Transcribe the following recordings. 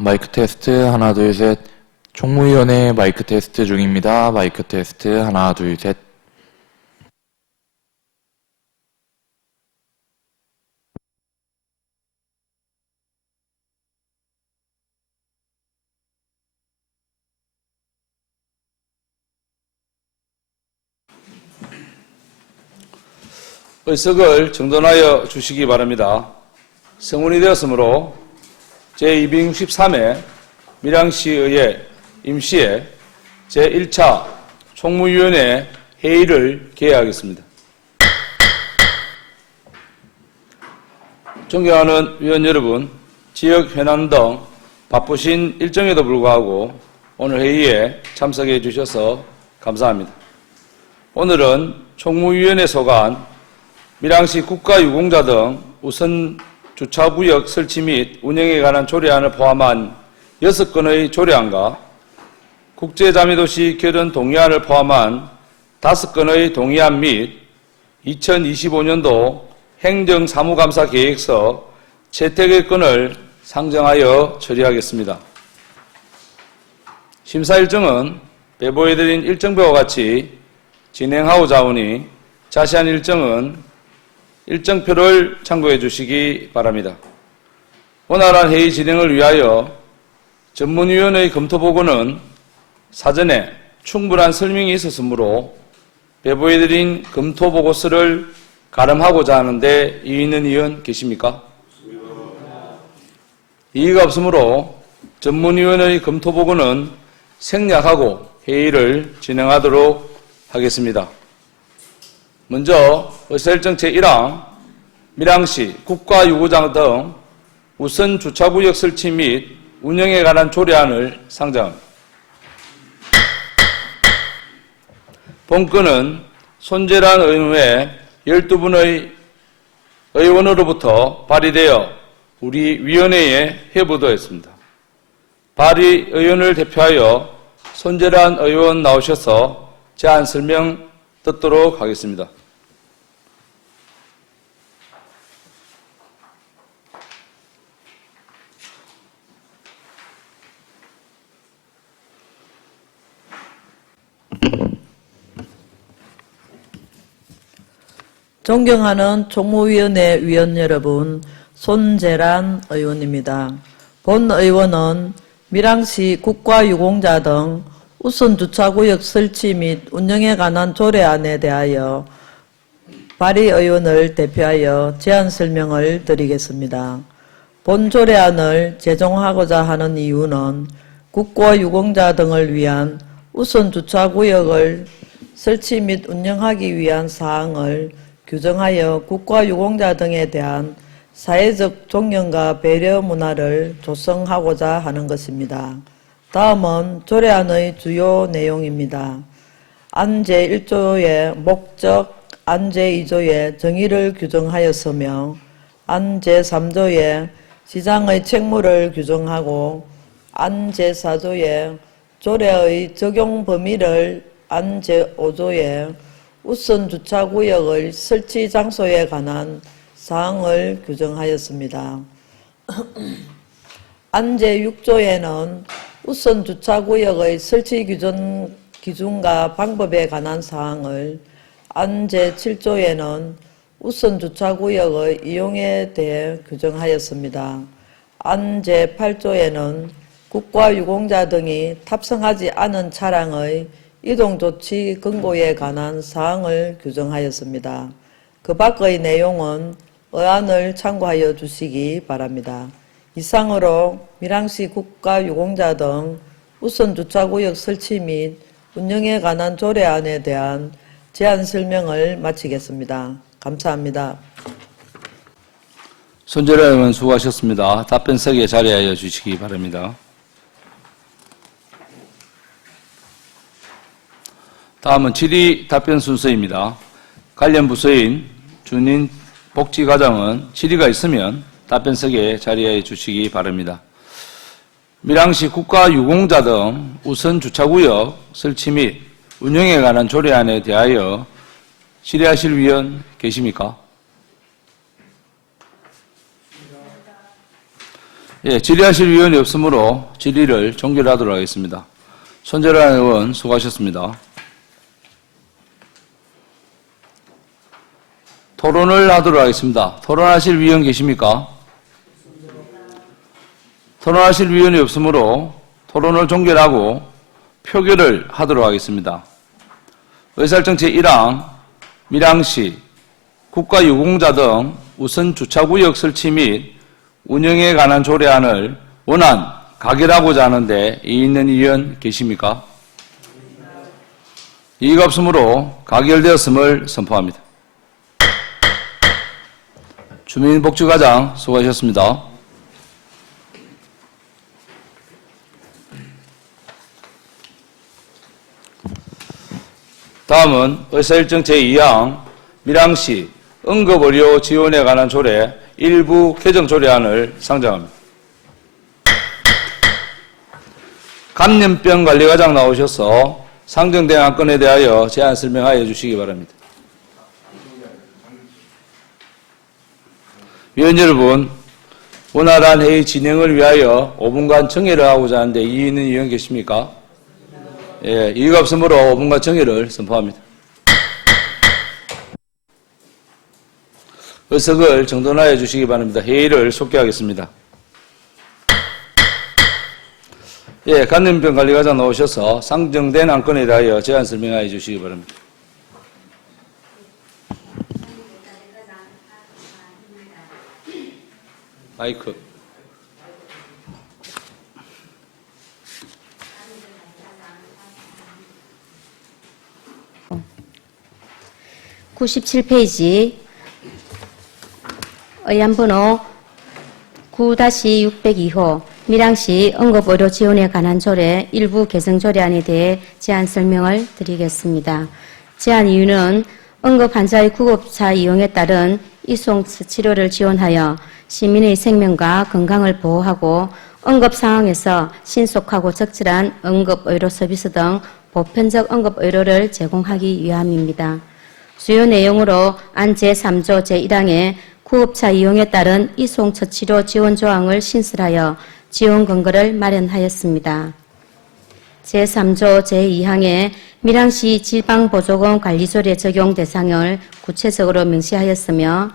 마이크 테스트 하나 둘 셋. 총무위원회 마이크 테스트 중입니다. 마이크 테스트 하나 둘 셋. 의석을 정돈하여 주시기 바랍니다. 성운이 되었으므로 제263회 밀양시의회 임시회 제1차 총무위원회 회의를 개회하겠습니다. 존경하는 위원 여러분, 지역 현안 등 바쁘신 일정에도 불구하고 오늘 회의에 참석해 주셔서 감사합니다. 오늘은 총무위원회 소관 밀양시 국가유공자 등 우선 주차구역 설치 및 운영에 관한 조례안을 포함한 6건의 조례안과 국제자매도시 결혼 동의안을 포함한 5건의 동의안 및 2025년도 행정사무감사 계획서 채택의 건을 상정하여 처리하겠습니다. 심사 일정은 배보해드린 일정표와 같이 진행하고자 하오니 자세한 일정은 일정표를 참고해 주시기 바랍니다. 원활한 회의 진행을 위하여 전문위원의 검토보고는 사전에 충분한 설명이 있었으므로 배보해드린 검토보고서를 가름하고자 하는데 이의 있는 의원 계십니까? 이의가 없으므로 전문위원의 검토보고는 생략하고 회의를 진행하도록 하겠습니다. 먼저 의사일정 제1항 밀양시 국가유구장 등 우선 주차구역 설치 및 운영에 관한 조례안을 상정합니다. 본건은 손재란 의원 외 12분의 의원으로부터 발의되어 우리 위원회에 회부되었습니다. 발의 의원을 대표하여 손재란 의원 나오셔서 제안 설명 듣도록 하겠습니다. 존경하는 총무위원회 위원 여러분, 손재란 의원입니다. 본 의원은 밀양시 국가유공자 등 우선 주차구역 설치 및 운영에 관한 조례안에 대하여 발의 의원을 대표하여 제안 설명을 드리겠습니다. 본 조례안을 제정하고자 하는 이유는 국가유공자 등을 위한 우선 주차구역을 설치 및 운영하기 위한 사항을 규정하여 국가유공자 등에 대한 사회적 존경과 배려 문화를 조성하고자 하는 것입니다. 다음은 조례안의 주요 내용입니다. 안 제1조의 목적, 안 제2조의 정의를 규정하였으며 안 제3조의 시장의 책무를 규정하고 안 제4조의 조례의 적용 범위를 안 제5조의 우선 주차구역의 설치 장소에 관한 사항을 규정하였습니다. 안 제6조에는 우선 주차구역의 설치 기준과 방법에 관한 사항을, 안 제7조에는 우선 주차구역의 이용에 대해 규정하였습니다. 안 제8조에는 국가유공자 등이 탑승하지 않은 차량의 이동조치 권고에 관한 사항을 규정하였습니다. 그 밖의 내용은 의안을 참고하여 주시기 바랍니다. 이상으로 밀양시 국가유공자 등 우선 주차구역 설치 및 운영에 관한 조례안에 대한 제안 설명을 마치겠습니다. 감사합니다. 손재란 의원 수고하셨습니다. 답변석에 자리하여 주시기 바랍니다. 다음은 질의 답변 순서입니다. 관련 부서인 준인 복지과장은 질의가 있으면 답변석에 자리해 주시기 바랍니다. 밀양시 국가유공자 등 우선 주차구역 설치 및 운영에 관한 조례안에 대하여 질의하실 위원 계십니까? 예, 질의하실 위원이 없으므로 질의를 종결하도록 하겠습니다. 손재란 의원 수고하셨습니다. 토론을 하도록 하겠습니다. 토론하실 위원 계십니까? 토론하실 위원이 없으므로 토론을 종결하고 표결을 하도록 하겠습니다. 의사일정 제1항 밀양시 국가유공자 등 우선 주차구역 설치 및 운영에 관한 조례안을 원안 가결하고자 하는데 이의 있는 의원 계십니까? 이의가 없으므로 가결되었음을 선포합니다. 주민복지과장 수고하셨습니다. 다음은 의사일정 제2항 밀양시 응급의료 지원에 관한 조례 일부 개정 조례안을 상정합니다. 감염병관리과장 나오셔서 상정된 안건에 대하여 제안 설명하여 주시기 바랍니다. 위원 여러분, 원활한 회의 진행을 위하여 5분간 정회를 하고자 하는데 이의 있는 의원 계십니까? 예, 이의가 없으므로 5분간 정회를 선포합니다. 의석을 정돈하여 주시기 바랍니다. 회의를 속개하겠습니다. 예, 감염병관리과장 나오셔서 상정된 안건에 대하여 제안 설명하여 주시기 바랍니다. 마이크. (97페이지) 의안번호 9-602호 밀양시 응급의료 지원에 관한 조례 일부 개정 조례안에 대해 제안 설명을 드리겠습니다. 제안 이유는 응급환자의 구급차 이용에 따른 이송 치료를 지원하여 시민의 생명과 건강을 보호하고 응급 상황에서 신속하고 적절한 응급의료 서비스 등 보편적 응급의료를 제공하기 위함입니다. 주요 내용으로 안 제3조 제1항에 구급차 이용에 따른 이송처치료 지원 조항을 신설하여 지원 근거를 마련하였습니다. 제3조 제2항에 밀양시 지방보조금 관리조례 적용 대상을 구체적으로 명시하였으며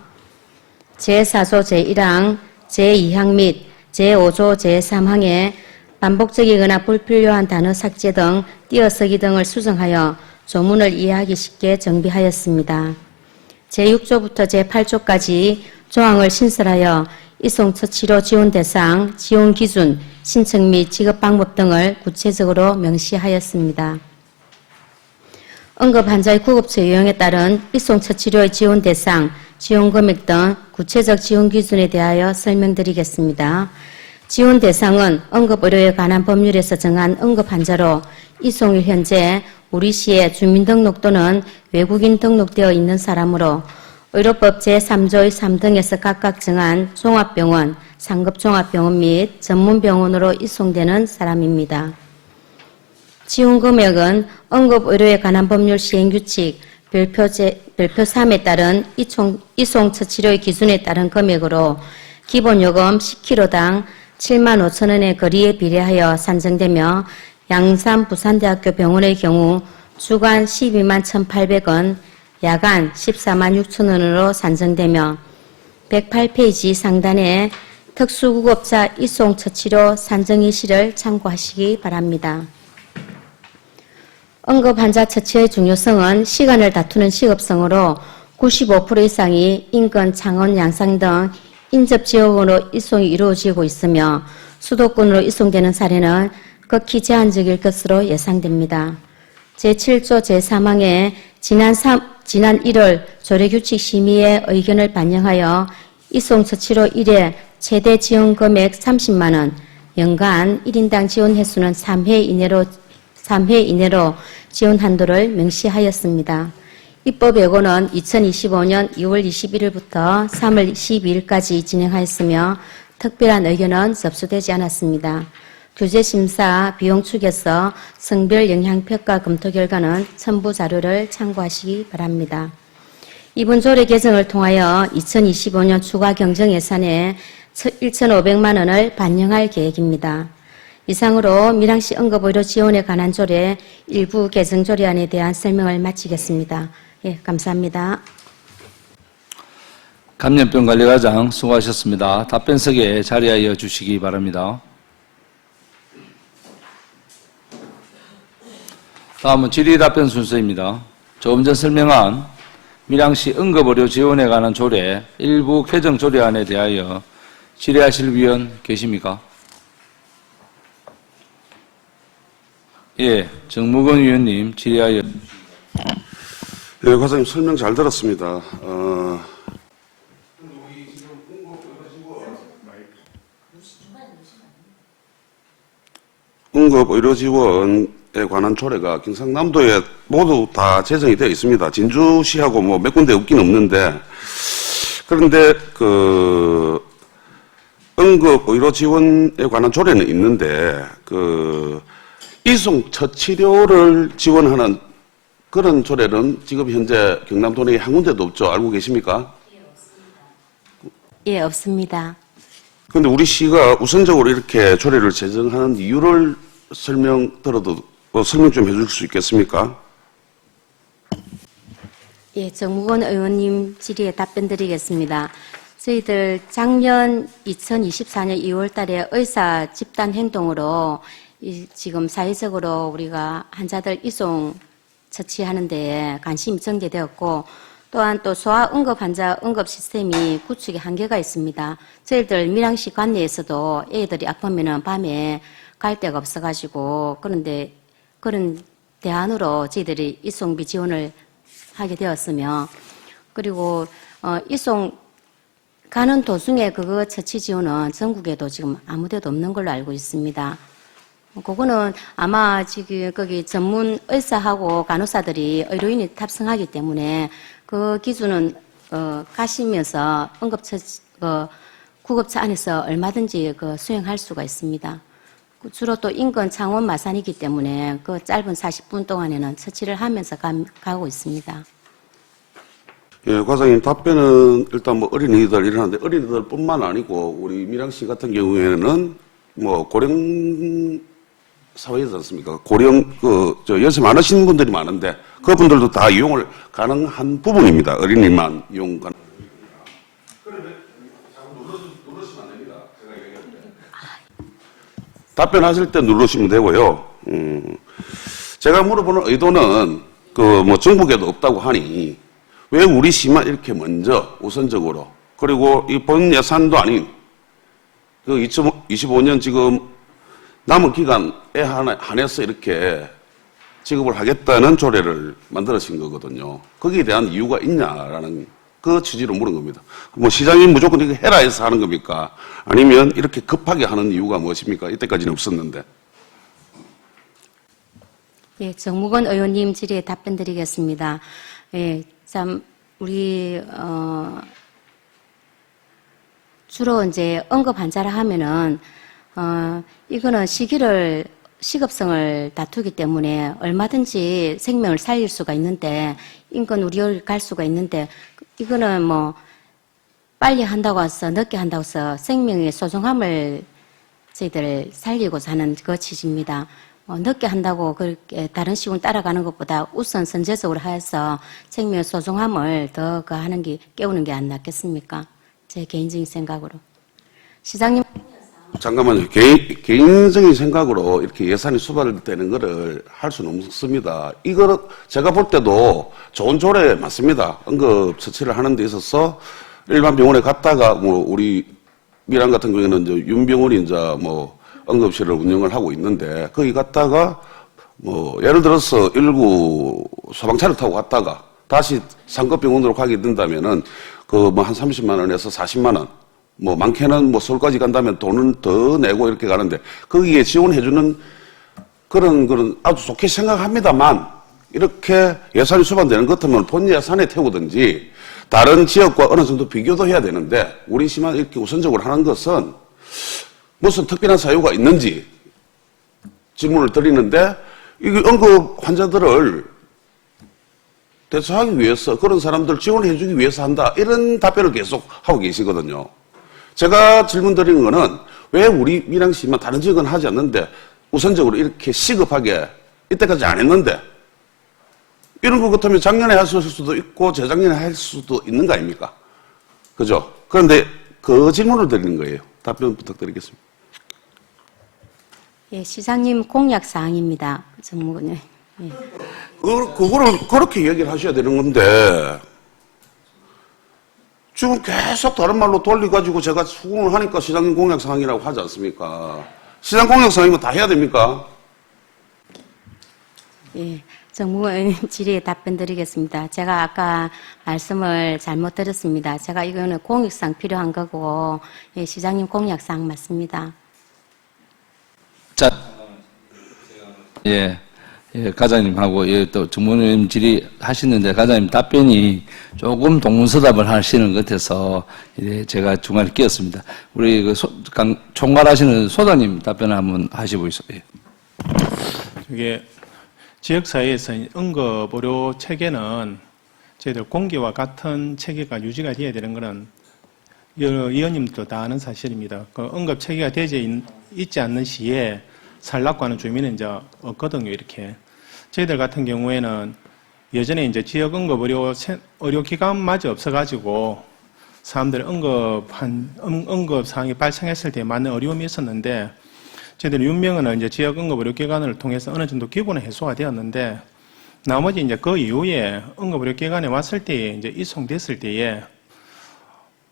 제4조 제1항, 제2항 및 제5조 제3항에 반복적이거나 불필요한 단어 삭제 등 띄어쓰기 등을 수정하여 조문을 이해하기 쉽게 정비하였습니다. 제6조부터 제8조까지 조항을 신설하여 이송처치료 지원 대상, 지원 기준, 신청 및 지급 방법 등을 구체적으로 명시하였습니다. 응급환자의 구급차 이용에 따른 이송처치료의 지원 대상, 지원 금액 등 구체적 지원 기준에 대하여 설명드리겠습니다. 지원 대상은 응급의료에 관한 법률에서 정한 응급환자로 이송일 현재 우리 시에 주민등록 또는 외국인 등록되어 있는 사람으로 의료법 제3조의 3등에서 각각 정한 종합병원, 상급종합병원 및 전문병원으로 이송되는 사람입니다. 지원 금액은 응급의료에 관한 법률 시행규칙 별표 3에 따른 이송처치료의 기준에 따른 금액으로 기본요금 10kg당 75,000원의 거리에 비례하여 산정되며 양산 부산대학교 병원의 경우 주간 12만 1,800원, 야간 14만 6천원으로 산정되며 108페이지 상단에 특수구급차 이송처치료 산정일시를 참고하시기 바랍니다. 응급환자 처치의 중요성은 시간을 다투는 시급성으로 95% 이상이 인근, 창원, 양산 등 인접지역으로 이송이 이루어지고 있으며 수도권으로 이송되는 사례는 극히 제한적일 것으로 예상됩니다. 제7조 제3항에 지난 1월 조례규칙 심의의 의견을 반영하여 이송처치료 1회 최대 지원 금액 30만 원, 연간 1인당 지원 횟수는 3회 이내로 지원 한도를 명시하였습니다. 입법 예고는 2025년 2월 21일부터 3월 12일까지 진행하였으며 특별한 의견은 접수되지 않았습니다. 규제심사 비용 축에서 성별 영향평가 검토 결과는 첨부 자료를 참고하시기 바랍니다. 이번 조례 개정을 통하여 2025년 추가 경정 예산에 1,500만 원을 반영할 계획입니다. 이상으로 밀양시 응급의료 지원에 관한 조례 일부 개정 조례안에 대한 설명을 마치겠습니다. 예, 감사합니다. 감염병관리과장 수고하셨습니다. 답변석에 자리하여 주시기 바랍니다. 다음은 질의답변 순서입니다. 조금 전 설명한 밀양시 응급의료 지원에 관한 조례 일부 개정 조례안에 대하여 질의하실 위원 계십니까? 예, 정무근 위원님 질의하여. 네, 과장님 설명 잘 들었습니다. 응급의료지원에 관한 조례가 경상남도에 모두 다 제정이 되어 있습니다. 진주시하고 뭐 몇 군데 없긴 없는데, 그런데 응급의료지원에 관한 조례는 있는데 이송 첫 치료를 지원하는 그런 조례는 지금 현재 경남도 내에 한 군데도 없죠. 알고 계십니까? 예, 없습니다. 그런데 우리 시가 우선적으로 이렇게 조례를 제정하는 이유를 설명 좀 해줄 수 있겠습니까? 예, 정무건 의원님 질의에 답변 드리겠습니다. 저희들 작년 2024년 2월 달에 의사 집단 행동으로 지금 사회적으로 우리가 환자들 이송 처치하는 데에 관심이 전개되었고, 또한 또 소아 응급 환자 응급 시스템이 구축에 한계가 있습니다. 저희들 밀양시 관내에서도 애들이 아프면은 밤에 갈 데가 없어가지고, 그런데 그런 대안으로 저희들이 이송비 지원을 하게 되었으며, 그리고 이송 가는 도중에 그거 처치 지원은 전국에도 지금 아무데도 없는 걸로 알고 있습니다. 그거는 아마 지금 거기 전문 의사하고 간호사들이 의료인이 탑승하기 때문에 그 기준은 가시면서 구급차 안에서 얼마든지 수행할 수가 있습니다. 주로 또 인근 창원 마산이기 때문에 그 짧은 40분 동안에는 처치를 하면서 가고 있습니다. 예, 과장님 답변은 일단 뭐 어린이들 이러는데 어린이들뿐만 아니고 우리 밀양시 같은 경우에는 뭐 고령 사회이지 않습니까? 고령 연세 많으신 분들이 많은데 그분들도 다 이용을 가능한 부분입니다. 어린이만 이용 가능. 답변하실 때 누르시면 되고요. 제가 물어보는 의도는 뭐 전국에도 없다고 하니 왜 우리 시만 이렇게 먼저 우선적으로, 그리고 이 본 예산도 아닌 2025년 지금 남은 기간에 한해서 이렇게 지급을 하겠다는 조례를 만들어진 거거든요. 거기에 대한 이유가 있냐라는 그 취지로 물은 겁니다. 뭐 시장이 무조건 이렇게 해라 해서 하는 겁니까? 아니면 이렇게 급하게 하는 이유가 무엇입니까? 이때까지는 없었는데. 예, 정무건 의원님 질의에 답변 드리겠습니다. 예, 참 우리 주로 이제 응급 환자라 하면은 이거는 시급성을 다투기 때문에 얼마든지 생명을 살릴 수가 있는데, 인근 의료를 갈 수가 있는데, 이거는 뭐 빨리 한다고 해서 늦게 한다고 해서 생명의 소중함을 저희들 살리고자 하는 그 취지입니다. 늦게 한다고 그렇게 다른 시군 따라가는 것보다 우선 선제적으로 해서 생명의 소중함을 더 하는 게, 깨우는 게 안 낫겠습니까? 제 개인적인 생각으로. 시장님. 잠깐만요. 개인적인 생각으로 이렇게 예산이 수발되는 거를 할 수는 없습니다. 이거 제가 볼 때도 좋은 조례 맞습니다. 응급 처치를 하는 데 있어서 일반 병원에 갔다가 뭐 우리 밀양 같은 경우에는 이제 윤병원이 이제 뭐 응급실을 운영을 하고 있는데, 거기 갔다가 뭐 예를 들어서 119 소방차를 타고 갔다가 다시 상급병원으로 가게 된다면은 뭐 한 30만 원에서 40만 원, 뭐 많게는 뭐 서울까지 간다면 돈은 더 내고 이렇게 가는데, 거기에 지원해주는 그런 아주 좋게 생각합니다만, 이렇게 예산이 수반되는 것 같으면 본 예산에 태우든지 다른 지역과 어느 정도 비교도 해야 되는데, 우리 시만 이렇게 우선적으로 하는 것은 무슨 특별한 사유가 있는지 질문을 드리는데, 이게 응급 환자들을 대처하기 위해서, 그런 사람들 지원해 주기 위해서 한다, 이런 답변을 계속 하고 계시거든요. 제가 질문 드리는 거는 왜 우리 밀양시만 다른 지역은 하지 않는데 우선적으로 이렇게 시급하게 이때까지 안 했는데 이런 것 같으면 작년에 했을 수도 있고 재작년에 할 수도 있는 거 아닙니까? 그죠? 그런데 그 질문을 드리는 거예요. 답변 부탁드리겠습니다. 예, 시장님 공약 사항입니다. 정무원님. 예. 그거를 그렇게 얘기를 하셔야 되는 건데 지금 계속 다른 말로 돌려가지고 제가 수긍을 하니까 시장님 공약 사항이라고 하지 않습니까? 시장 공약 사항이면 다 해야 됩니까? 예, 정무원 질의에 답변 드리겠습니다. 제가 아까 말씀을 잘못 드렸습니다. 제가 이거는 공익상 필요한 거고, 예, 시장님 공약상 맞습니다. 자, 예, 과장님하고 또 정무님 질의하시는데 과장님 답변이 조금 동문서답을 하시는 것 같아서 제가 중간에 끼었습니다. 우리 총괄하시는 소장님 답변 한번 하시고 있어요. 이게 지역사회에서 응급의료 체계는 저희들 공기와 같은 체계가 유지가 돼야 되는 것은 의원님도 다 아는 사실입니다. 그 응급 체계가 되지 있지 않는 시에 살라고 하는 주민은 이제 없거든요, 이렇게. 저희들 같은 경우에는 예전에 이제 지역 의료기관마저 없어가지고 사람들 응급 상황이 발생했을 때 많은 어려움이 있었는데 저희들 윤명은 이제 지역 응급의료기관을 통해서 어느 정도 기본은 해소가 되었는데 나머지 이제 그 이후에 응급의료기관에 왔을 때 이제 이송됐을 때에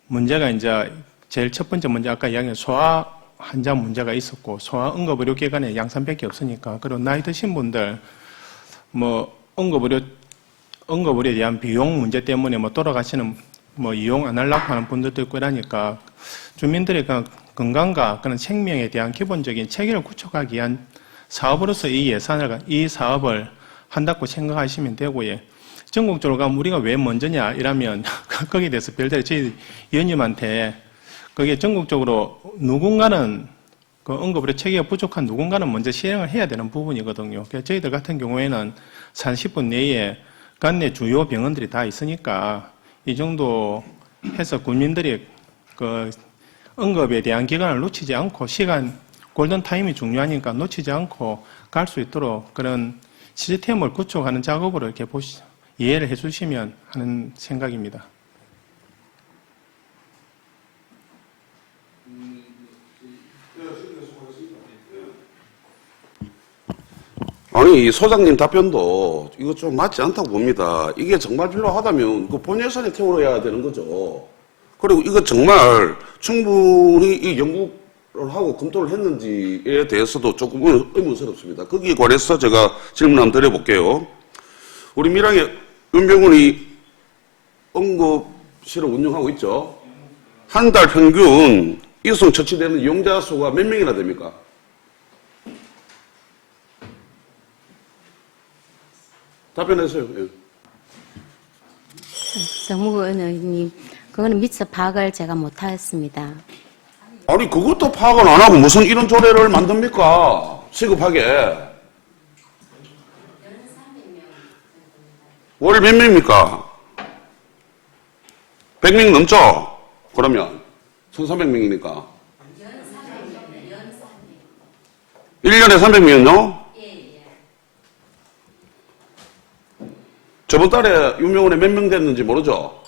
문제가 이제 제일 첫 번째 문제 아까 이야기한 소아 환자 문제가 있었고 소아 응급의료기관에 양산밖에 없으니까 그리고 나이 드신 분들 뭐 응급의료에 대한 비용 문제 때문에 뭐 돌아가시는 뭐 이용 안 하려고 하는 분들도 있고 이러니까 주민들의 그 건강과 그런 생명에 대한 기본적인 체계를 구축하기 위한 사업으로서 이 사업을 한다고 생각하시면 되고요. 전국적으로 가면 우리가 왜 먼저냐 이러면 거기에 대해서 별다른 저희 의원님한테 그게 전국적으로 누군가는 그 응급의료 체계가 부족한 누군가는 먼저 시행을 해야 되는 부분이거든요. 그래서 저희들 같은 경우에는 30분 내에 관내 주요 병원들이 다 있으니까 이 정도 해서 국민들이 그 응급에 대한 기간을 놓치지 않고 골든타임이 중요하니까 놓치지 않고 갈 수 있도록 그런 시스템을 구축하는 작업으로 이렇게 이해를 해 주시면 하는 생각입니다. 아니, 이 소장님 답변도 이거 좀 맞지 않다고 봅니다. 이게 정말 필요하다면 그 본 예산에 태워야 되는 거죠. 그리고 이거 정말 충분히 이 연구를 하고 검토를 했는지에 대해서도 조금 의문스럽습니다. 거기에 관해서 제가 질문 한번 드려볼게요. 우리 밀양의 윤병훈이 응급실을 운영하고 있죠. 한 달 평균 이송 처치되는 이용자 수가 몇 명이나 됩니까? 답변하세요. 예. 정무원 의원님, 그거는 미처 파악을 제가 못하였습니다. 아니 그것도 파악을 안 하고 무슨 이런 조례를 만듭니까? 시급하게. 월 몇 명입니까? 100명 넘죠? 그러면 1300명이니까 1년에 300명이요? 저번 달에 윤병원에 몇 명 됐는지 모르죠?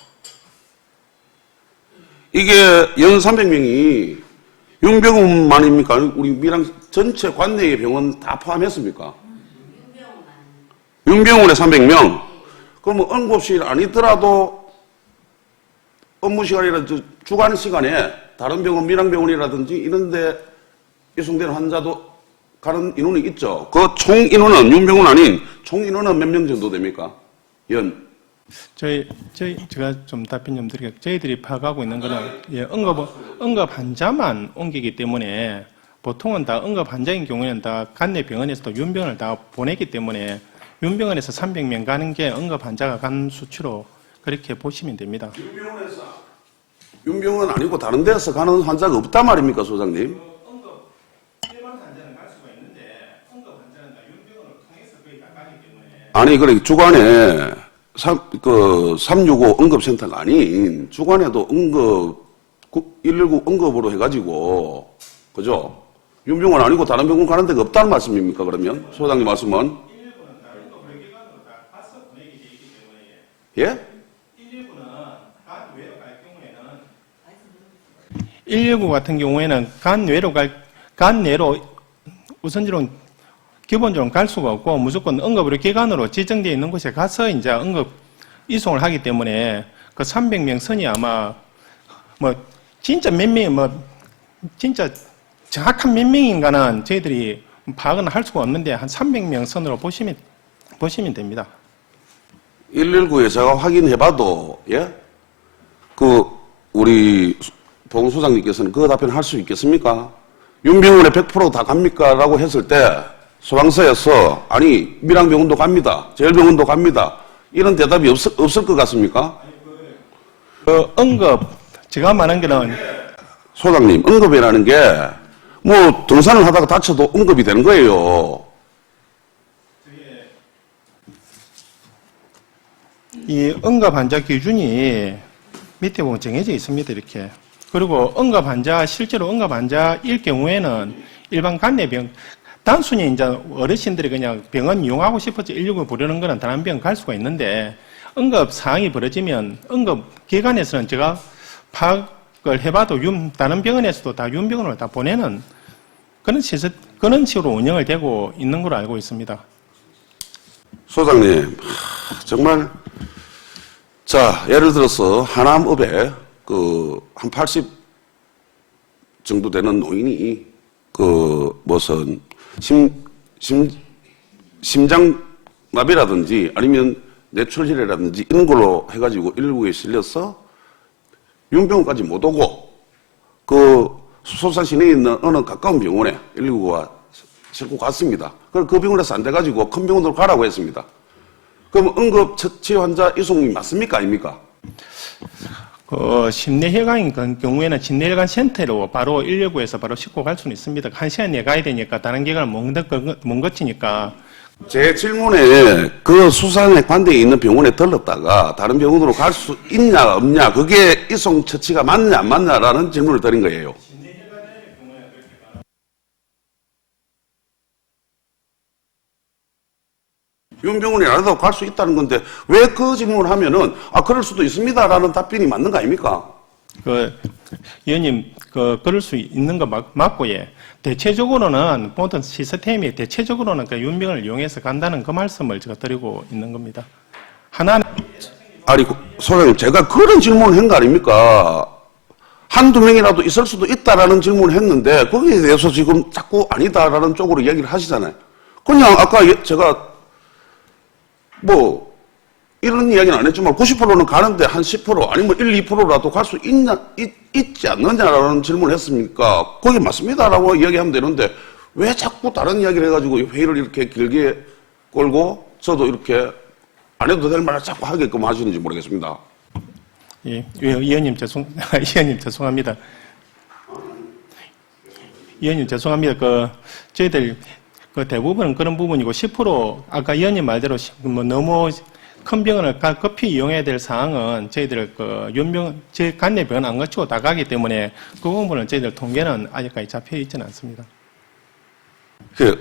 이게 연 300명이 윤병원만입니까? 우리 밀양 전체 관내의 병원 다 포함했습니까? 윤병원에 300명? 그러면 응급실 아니더라도 업무 시간이라든지 주간 시간에 다른 병원, 밀양병원이라든지 이런 데 이송되는 환자도 가는 인원이 있죠. 그 총 인원은 윤병원 아닌 총 인원은 몇 명 정도 됩니까? 연. 제가 좀 답변 좀 드리겠습니다. 저희들이 파악하고 있는 거는 응급 환자만 옮기기 때문에 보통은 다 응급 환자인 경우에는 다 관내 병원에서도 윤병원을 다 보내기 때문에 윤병원에서 300명 가는 게 응급 환자가 간 수치로 그렇게 보시면 됩니다. 윤병원 아니고 다른 데서 가는 환자가 없단 말입니까, 소장님? 일반 환자는 갈 수가 있는데 응급 환자는 다 윤병원을 통해서 거의 다 가기 때문에 아니, 그래, 주간에 365 응급센터가 아닌 주간에도 응급 119 응급으로 해가지고, 그죠? 윤병원 아니고 다른 병원 가는 데가 없다는 말씀입니까, 그러면? 소장님 말씀은? 예? 119 같은 경우에는 간 내로 우선적으로 기본적으로 갈 수가 없고 무조건 응급의료 기관으로 지정되어 있는 곳에 가서 이제 응급 이송을 하기 때문에 그 300명 선이 아마 뭐 진짜 몇 명이 진짜 정확한 몇 명인가는 저희들이 파악은 할 수가 없는데 한 300명 선으로 보시면 됩니다. 119에 제가 확인해봐도, 예? 우리 보건소장님께서는 그 답변 할 수 있겠습니까? 윤병원에 100% 다 갑니까? 라고 했을 때, 소방서에서, 아니, 밀양병원도 갑니다. 제일병원도 갑니다. 이런 대답이 없을 것 같습니까? 응급, 제가 말한 거는 소장님, 응급이라는 게, 뭐, 등산을 하다가 다쳐도 응급이 되는 거예요. 이 응급 환자 기준이 밑에 보면 정해져 있습니다. 이렇게. 그리고 실제로 응급 환자일 경우에는 일반 간내병, 단순히 이제 어르신들이 그냥 병원 이용하고 싶어서 119 부르는 거는 다른 병원 갈 수가 있는데 응급 상황이 벌어지면 응급 기관에서는 제가 파악을 해봐도 다른 병원에서도 다 윤병원으로 다 보내는 그런 식으로 운영을 되고 있는 걸로 알고 있습니다. 소장님, 정말, 자, 예를 들어서 하남읍에 한 80 정도 되는 노인이 무슨 심장마비라든지 아니면 뇌출혈이라든지 이런 걸로 해가지고 119에 실려서 윤병원까지 못 오고 소산 시내에 있는 어느 가까운 병원에 119가 싣고 갔습니다. 그 병원에서 안 돼가지고 큰 병원으로 가라고 했습니다. 그럼 응급 처치 환자 이송이 맞습니까? 아닙니까? 심내혈관인 경우에는 심내혈관 센터로 바로 119에서 바로 싣고 갈 수는 있습니다. 1시간 내에 가야 되니까 다른 기관을 못 거치니까. 제 질문에 그 수산에 관대에 있는 병원에 들렀다가 다른 병원으로 갈 수 있냐 없냐 그게 이송 처치가 맞냐 안 맞냐라는 질문을 드린 거예요. 윤병원이 아니라도 갈 수 있다는 건데 왜 그 질문을 하면은 그럴 수도 있습니다라는 답변이 맞는 거 아닙니까? 의원님 그럴 수 있는 거 맞고 예. 대체적으로는 모든 시스템이 대체적으로는 그 윤병을 이용해서 간다는 그 말씀을 제가 드리고 있는 겁니다. 하나는 아니 소장님 제가 그런 질문을 한 거 아닙니까? 한두 명이라도 있을 수도 있다라는 질문을 했는데 거기에 대해서 지금 자꾸 아니다라는 쪽으로 얘기를 하시잖아요. 그냥 아까 제가 이런 이야기는 안 했지만 90%는 가는데 한 10% 아니면 1, 2%라도 갈 수 있지 않느냐라는 질문을 했습니까? 거기 맞습니다라고 이야기하면 되는데 왜 자꾸 다른 이야기를 해가지고 회의를 이렇게 길게 끌고 저도 이렇게 안 해도 될 말을 자꾸 하게끔 하시는지 모르겠습니다. 예, 의원님 죄송합니다. 의원님 죄송합니다. 저희들 대부분은 그런 부분이고 10% 아까 의원님 말대로 너무 큰 병원을 급히 이용해야 될 사항은 저희들 제 간내병원 안 거치고 다 가기 때문에 그 부분은 저희들 통계는 아직까지 잡혀 있지는 않습니다.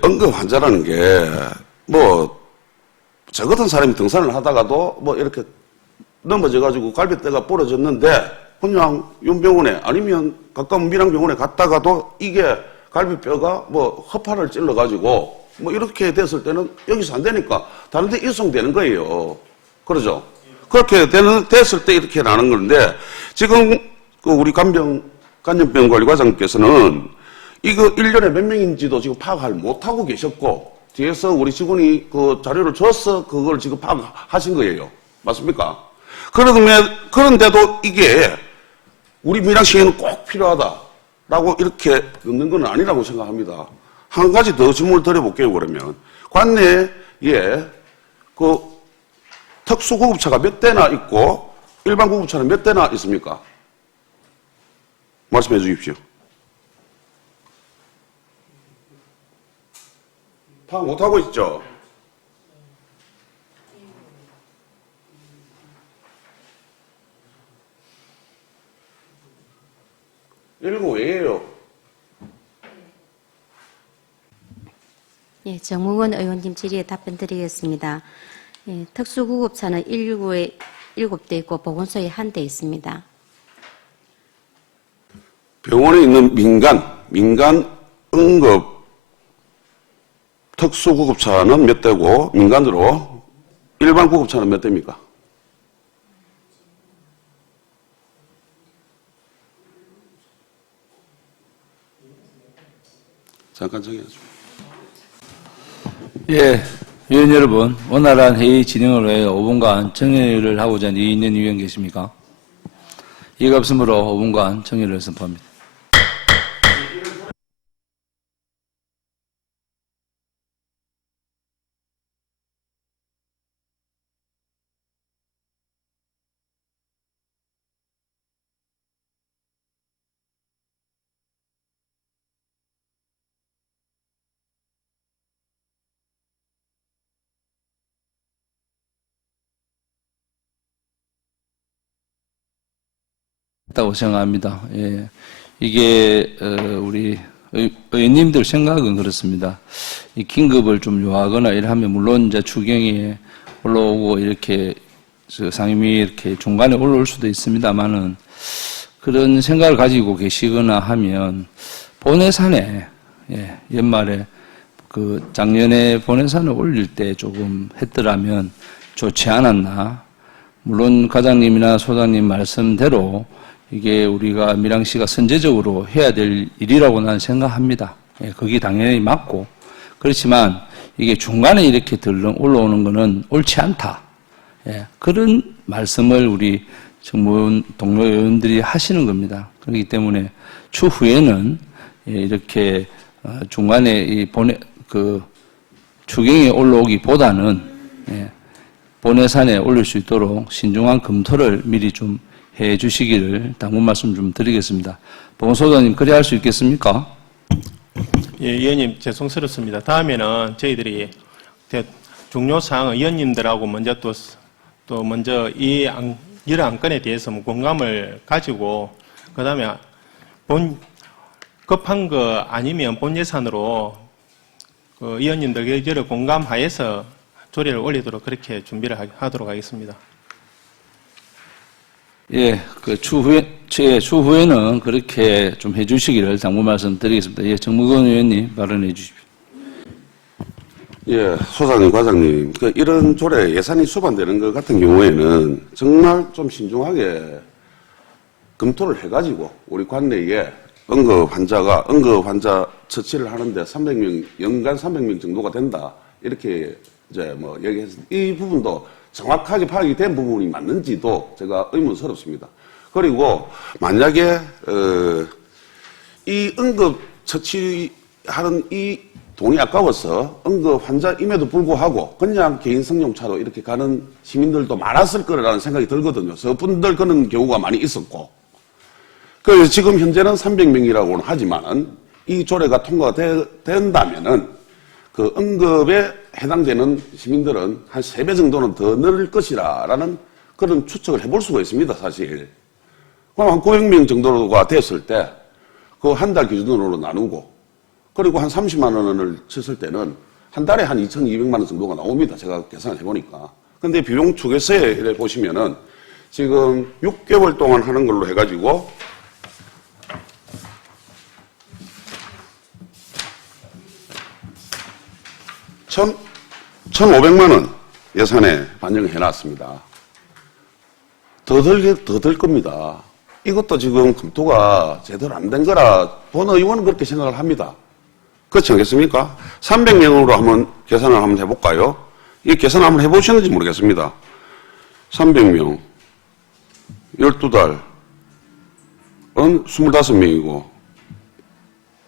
응급 환자라는 게 저 같은 사람이 등산을 하다가도 이렇게 넘어져가지고 갈비뼈가 부러졌는데 그냥 윤병원에 아니면 가까운 밀양병원에 갔다가도 이게 갈비뼈가 허파를 찔러가지고 이렇게 됐을 때는 여기서 안 되니까 다른 데 이송되는 거예요. 그러죠? 그렇게 됐을 때 이렇게 나는 건데 지금 우리 간염병관리과장께서는 이거 1년에 몇 명인지도 지금 파악을 못하고 계셨고 뒤에서 우리 직원이 그 자료를 줘서 그걸 지금 파악하신 거예요. 맞습니까? 그런데도 이게 우리 밀양시에는 꼭 필요하다라고 이렇게 넣는 건 아니라고 생각합니다. 한 가지 더 질문을 드려볼게요, 그러면. 관내에 특수구급차가 몇 대나 있고 일반 구급차는 몇 대나 있습니까? 말씀해 주십시오. 파악 못하고 있죠? 119 왜예요? 예, 정무원 의원님 질의에 답변 드리겠습니다. 예, 특수구급차는 119에 7대 있고 보건소에 1대 있습니다. 병원에 있는 민간 응급 특수구급차는 몇 대고 민간으로 일반 구급차는 몇 대입니까? 잠깐 정해야죠. 예, 위원 여러분, 원활한 회의 진행을 위해 5분간 정회를 하고자 하는 이의 있는 위원 계십니까? 이가 없으므로 5분간 정회를 선포합니다. 다고 생각합니다. 예. 이게 우리 의원님들 생각은 그렇습니다. 이 긴급을 좀 요하거나 이러면 물론 이제 추경에 올라오고 이렇게 상임위 이렇게 중간에 올라올 수도 있습니다만은 그런 생각을 가지고 계시거나 하면 본예산에 연말에 그 작년에 본예산을 올릴 때 조금 했더라면 좋지 않았나. 물론 과장님이나 소장님 말씀대로 이게 우리가 밀양시가 선제적으로 해야 될 일이라고 나는 생각합니다. 그게 당연히 맞고. 그렇지만 이게 중간에 이렇게 들렁 올라오는 것은 옳지 않다. 그런 말씀을 우리 정무원 동료 의원들이 하시는 겁니다. 그렇기 때문에 추후에는 이렇게 중간에 추경에 올라오기보다는 본예산에 올릴 수 있도록 신중한 검토를 미리 좀 해 주시기를 당부 말씀 좀 드리겠습니다. 보건소장님, 그래 할 수 있겠습니까? 예, 의원님 죄송스럽습니다. 다음에는 저희들이 중요사항 의원님들하고 먼저 또 먼저 이런 안건에 대해서 공감을 가지고 그다음에 급한 거 아니면 본 예산으로 그 의원님들 의견을 공감하여서 조례를 올리도록 그렇게 준비를 하도록 하겠습니다. 예, 추후에는 그렇게 좀 해주시기를 당부 말씀드리겠습니다. 예, 정무건 의원님 발언해 주십시오. 예, 소장님, 과장님, 이런 조례 예산이 수반되는 것 같은 경우에는 정말 좀 신중하게 검토를 해가지고 우리 관내에 응급 환자 처치를 하는데 300명, 연간 300명 정도가 된다. 이렇게 이제 얘기해서 이 부분도 정확하게 파악이 된 부분이 맞는지도 제가 의문스럽습니다. 그리고 만약에 이 응급 처치하는 이 돈이 아까워서 응급 환자임에도 불구하고 그냥 개인 승용차로 이렇게 가는 시민들도 많았을 거라는 생각이 들거든요. 서분들 그런 경우가 많이 있었고. 그래서 지금 현재는 300명이라고는 하지만은 이 조례가 통과가 된다면은 그 응급에 해당되는 시민들은 한 3배 정도는 더 늘을 것이라는 그런 추측을 해볼 수가 있습니다, 사실. 그럼 한 900명 정도가 됐을 때 그 한 달 기준으로 나누고 그리고 한 30만 원을 쳤을 때는 한 달에 한 2,200만 원 정도가 나옵니다. 제가 계산을 해보니까. 근데 비용 추계서에 보시면은 지금 6개월 동안 하는 걸로 해가지고 1,500만 원 예산에 반영해 놨습니다. 더 들 겁니다. 이것도 지금 검토가 제대로 안 된 거라 본 의원은 그렇게 생각을 합니다. 그렇지 않겠습니까? 300명으로 한번 계산을 한번 해볼까요? 이 계산 한번 해보셨는지 모르겠습니다. 300명, 12달은 25명이고,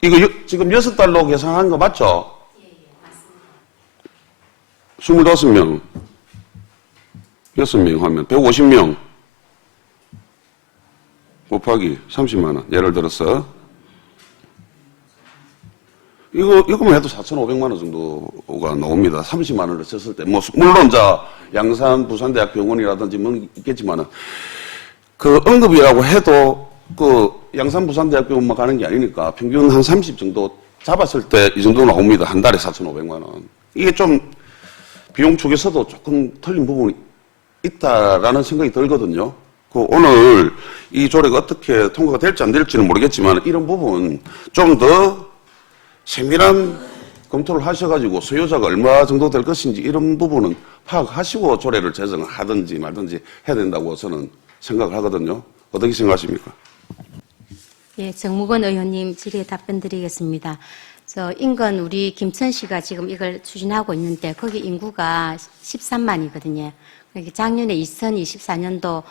이거 지금 6달로 계산한 거 맞죠? 25명, 6명 하면 150명 곱하기 30만 원. 예를 들어서 이거만 해도 4,500만 원 정도가 나옵니다. 30만 원을 쳤을 때. 물론 양산 부산대학병원이라든지 뭐 있겠지만은 그 응급이라고 해도 양산부산대학교만 가는 게 아니니까 평균 한 30 정도 잡았을 때 이 정도 나옵니다. 한 달에 4,500만 원. 이게 좀 비용 쪽에서도 조금 틀린 부분이 있다라는 생각이 들거든요. 오늘 이 조례가 어떻게 통과가 될지 안 될지는 모르겠지만 이런 부분 좀 더 세밀한 검토를 하셔가지고 수요자가 얼마 정도 될 것인지 이런 부분은 파악하시고 조례를 제정을 하든지 말든지 해야 된다고 저는 생각을 하거든요. 어떻게 생각하십니까? 예, 정무건 의원님 질의에 답변 드리겠습니다. 인근 우리 김천시가 지금 이걸 추진하고 있는데 거기 인구가 13만이거든요. 작년에 2024년도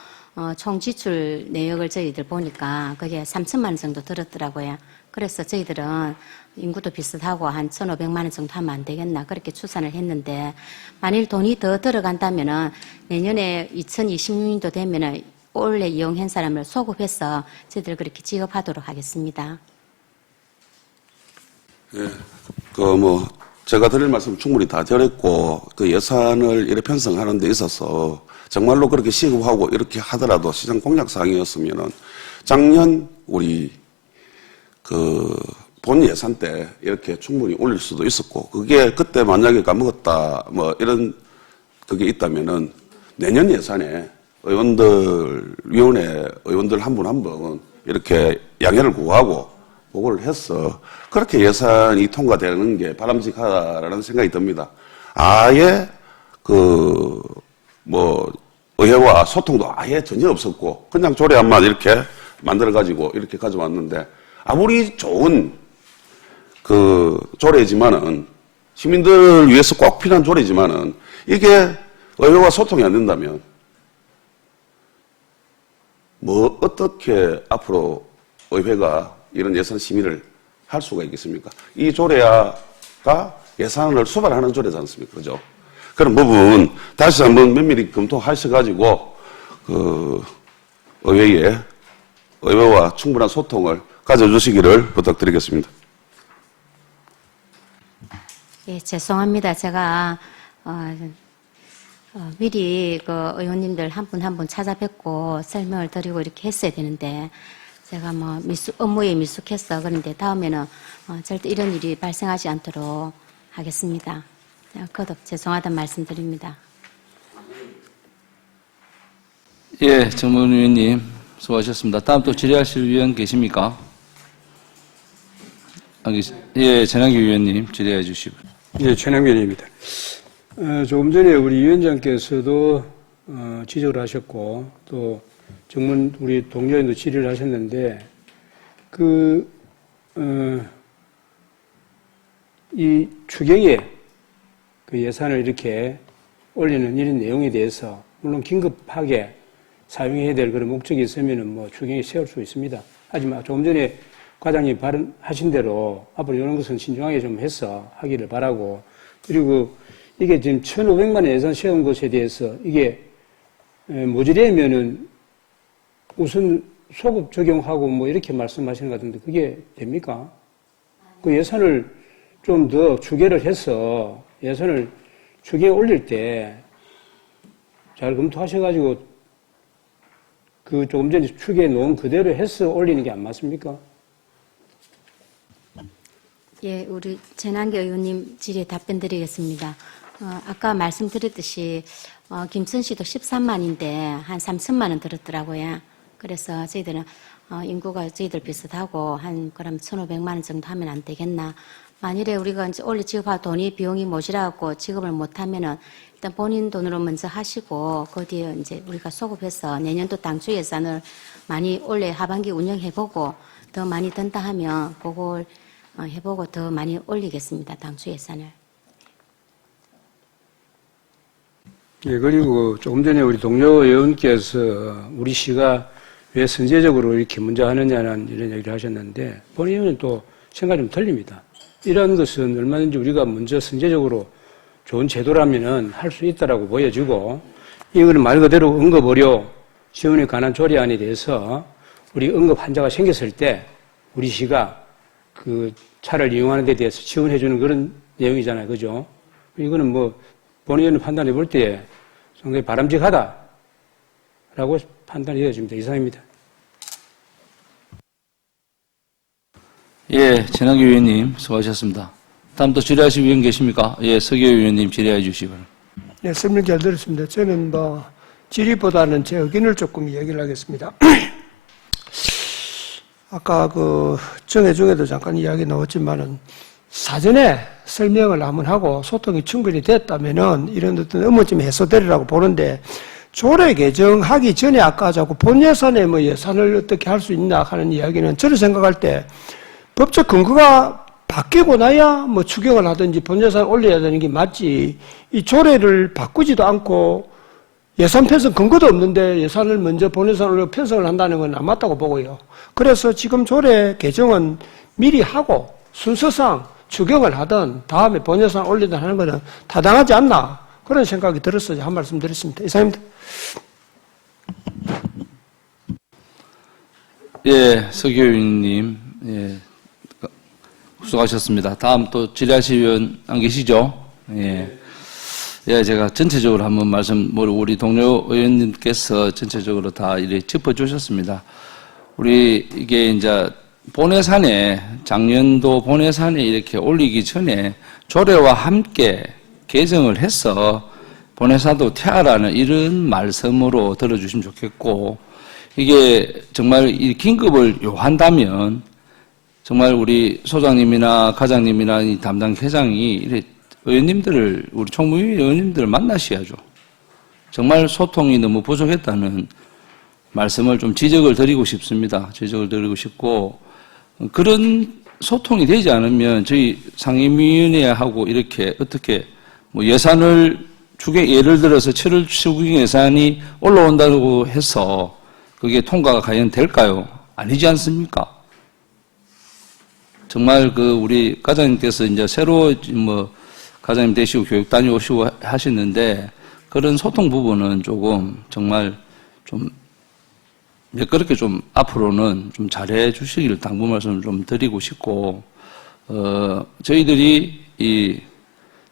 총 지출 내역을 저희들 보니까 그게 3천만 원 정도 들었더라고요. 그래서 저희들은 인구도 비슷하고 한 1,500만 원 정도 하면 안 되겠나 그렇게 추산을 했는데 만일 돈이 더 들어간다면은 내년에 2026년도 되면은 올해 이용한 사람을 소급해서 저희들 그렇게 지급하도록 하겠습니다. 예, 제가 드릴 말씀 충분히 다 드렸고, 그 예산을 이렇게 편성하는 데 있어서 정말로 그렇게 시급하고 이렇게 하더라도 시장 공약 사항이었으면은 작년 우리 본 예산 때 이렇게 충분히 올릴 수도 있었고, 그게 그때 만약에 까먹었다, 이런 그게 있다면은 내년 예산에 위원회 의원들 한 분 한 분 이렇게 양해를 구하고 보고를 해서 그렇게 예산이 통과되는 게 바람직하다라는 생각이 듭니다. 아예 의회와 소통도 아예 전혀 없었고 그냥 조례안만 이렇게 만들어가지고 이렇게 가져왔는데 아무리 좋은 조례지만은 시민들을 위해서 꼭 필요한 조례지만은 이게 의회와 소통이 안 된다면 어떻게 앞으로 의회가 이런 예산 심의를 할 수가 있겠습니까? 이 조례가 예산을 수반하는 조례지 않습니까? 그죠? 그런 부분 다시 한번 면밀히 검토하셔가지고 의회와 충분한 소통을 가져주시기를 부탁드리겠습니다. 예, 죄송합니다. 제가 미리 의원님들 한 분 한 분 찾아뵙고 설명을 드리고 이렇게 했어야 되는데 제가 업무에 미숙해서 그런데 다음에는 절대 이런 일이 발생하지 않도록 하겠습니다. 거듭 죄송하다는 말씀드립니다. 예, 정문 의원님 수고하셨습니다. 다음 또 질의하실 위원 계십니까? 예, 전학규 위원님 질의해 주시고. 예, 최남규 의원입니다. 조금 전에 우리 위원장께서도 지적을 하셨고 또 정문 우리 동료님도 질의를 하셨는데 이 추경에 예산을 이렇게 올리는 이런 내용에 대해서 물론 긴급하게 사용해야 될 그런 목적이 있으면은 추경에 세울 수 있습니다. 하지만 조금 전에 과장님 발언하신 대로 앞으로 이런 것은 신중하게 좀 해서 하기를 바라고, 그리고 이게 지금 1,500만 원 예산 세운 것에 대해서 이게 모자라면은 우선 소급 적용하고 이렇게 말씀하시는 것 같은데 그게 됩니까? 그 예산을 좀 더 추계를 해서 예산을 추계에 올릴 때 잘 검토하셔가지고 조금 전에 추계에 놓은 그대로 해서 올리는 게 안 맞습니까? 예, 우리 전한기 의원님 질의에 답변 드리겠습니다. 아까 말씀드렸듯이 김천시도 13만인데 한 3천만 원 들었더라고요. 그래서 저희들은 인구가 저희들 비슷하고 그럼 1,500만 원 정도 하면 안 되겠나. 만일에 우리가 이제 원래 지급할 비용이 모자라고 지급을 못하면은 일단 본인 돈으로 먼저 하시고 그 뒤에 이제 우리가 소급해서 내년도 당초 예산을 많이 올해 하반기 운영해보고 더 많이 든다 하면 그걸 해보고 더 많이 올리겠습니다. 당초 예산을. 예, 그리고 조금 전에 우리 동료 의원께서 우리 시가 왜 선제적으로 이렇게 먼저 하느냐는 이런 얘기를 하셨는데 본의 의원은 또 생각이 좀 틀립니다. 이런 것은 얼마든지 우리가 먼저 선제적으로 좋은 제도라면은 할 수 있다라고 보여지고, 이거는 말 그대로 응급의료 지원에 관한 조례안에 대해서 우리 응급 환자가 생겼을 때 우리 시가 차를 이용하는 데 대해서 지원해주는 그런 내용이잖아요. 그죠? 이거는 본의원을 판단해 볼 때 상당히 바람직하다라고 판단이 되어집니다. 이상입니다. 예, 전학규 의원님 수고하셨습니다. 다음 또 질의하실 의원 계십니까? 예, 서기호 의원님 질의해 주시기 바랍니다. 네, 설명 잘 들었습니다. 저는 질의보다는 제 의견을 조금 이야기를 하겠습니다. 아까 정회 중에도 잠깐 이야기 나왔지만은 사전에 설명을 한번 하고 소통이 충분히 됐다면은 이런 어떤 의문점이 해소되리라고 보는데 조례 개정하기 전에 아까 자꾸 본 예산에 예산을 어떻게 할 수 있나 하는 이야기는 저를 생각할 때 법적 근거가 바뀌고 나야 추경을 하든지 본 예산을 올려야 되는 게 맞지. 이 조례를 바꾸지도 않고 예산 편성 근거도 없는데 예산을 먼저 본 예산으로 편성을 한다는 건 안 맞다고 보고요. 그래서 지금 조례 개정은 미리 하고 순서상 추경을 하든 다음에 본 예산 올리든 하는 것은 타당하지 않나 그런 생각이 들어서 한 말씀 드렸습니다. 이상입니다. 예, 서기호 의원님, 예, 수고하셨습니다. 다음 또 질의하실 의원 안 계시죠? 예. 예, 제가 전체적으로 한번 우리 동료 의원님께서 전체적으로 다 이렇게 짚어주셨습니다. 우리 이게 이제 본예산에, 작년도 본예산에 이렇게 올리기 전에 조례와 함께 개정을 해서 본예산도 태하라는 이런 말씀으로 들어주시면 좋겠고, 이게 정말 이 긴급을 요한다면 정말 우리 소장님이나 과장님이나 이 담당 회장이 이렇게 의원님들을, 우리 총무위 의원님들을 만나셔야죠. 정말 소통이 너무 부족했다는 말씀을 좀 지적을 드리고 싶습니다. 지적을 드리고 싶고, 그런 소통이 되지 않으면 저희 상임위원회하고 이렇게 어떻게 예산을 예를 들어서 7월 추경 예산이 올라온다고 해서 그게 통과가 과연 될까요? 아니지 않습니까? 정말 우리 과장님께서 이제 새로 과장님 되시고 교육 다녀오시고 하시는데 그런 소통 부분은 조금 정말 좀 매끄럽게 좀 앞으로는 좀 잘해 주시기를 당부 말씀을 좀 드리고 싶고, 저희들이 이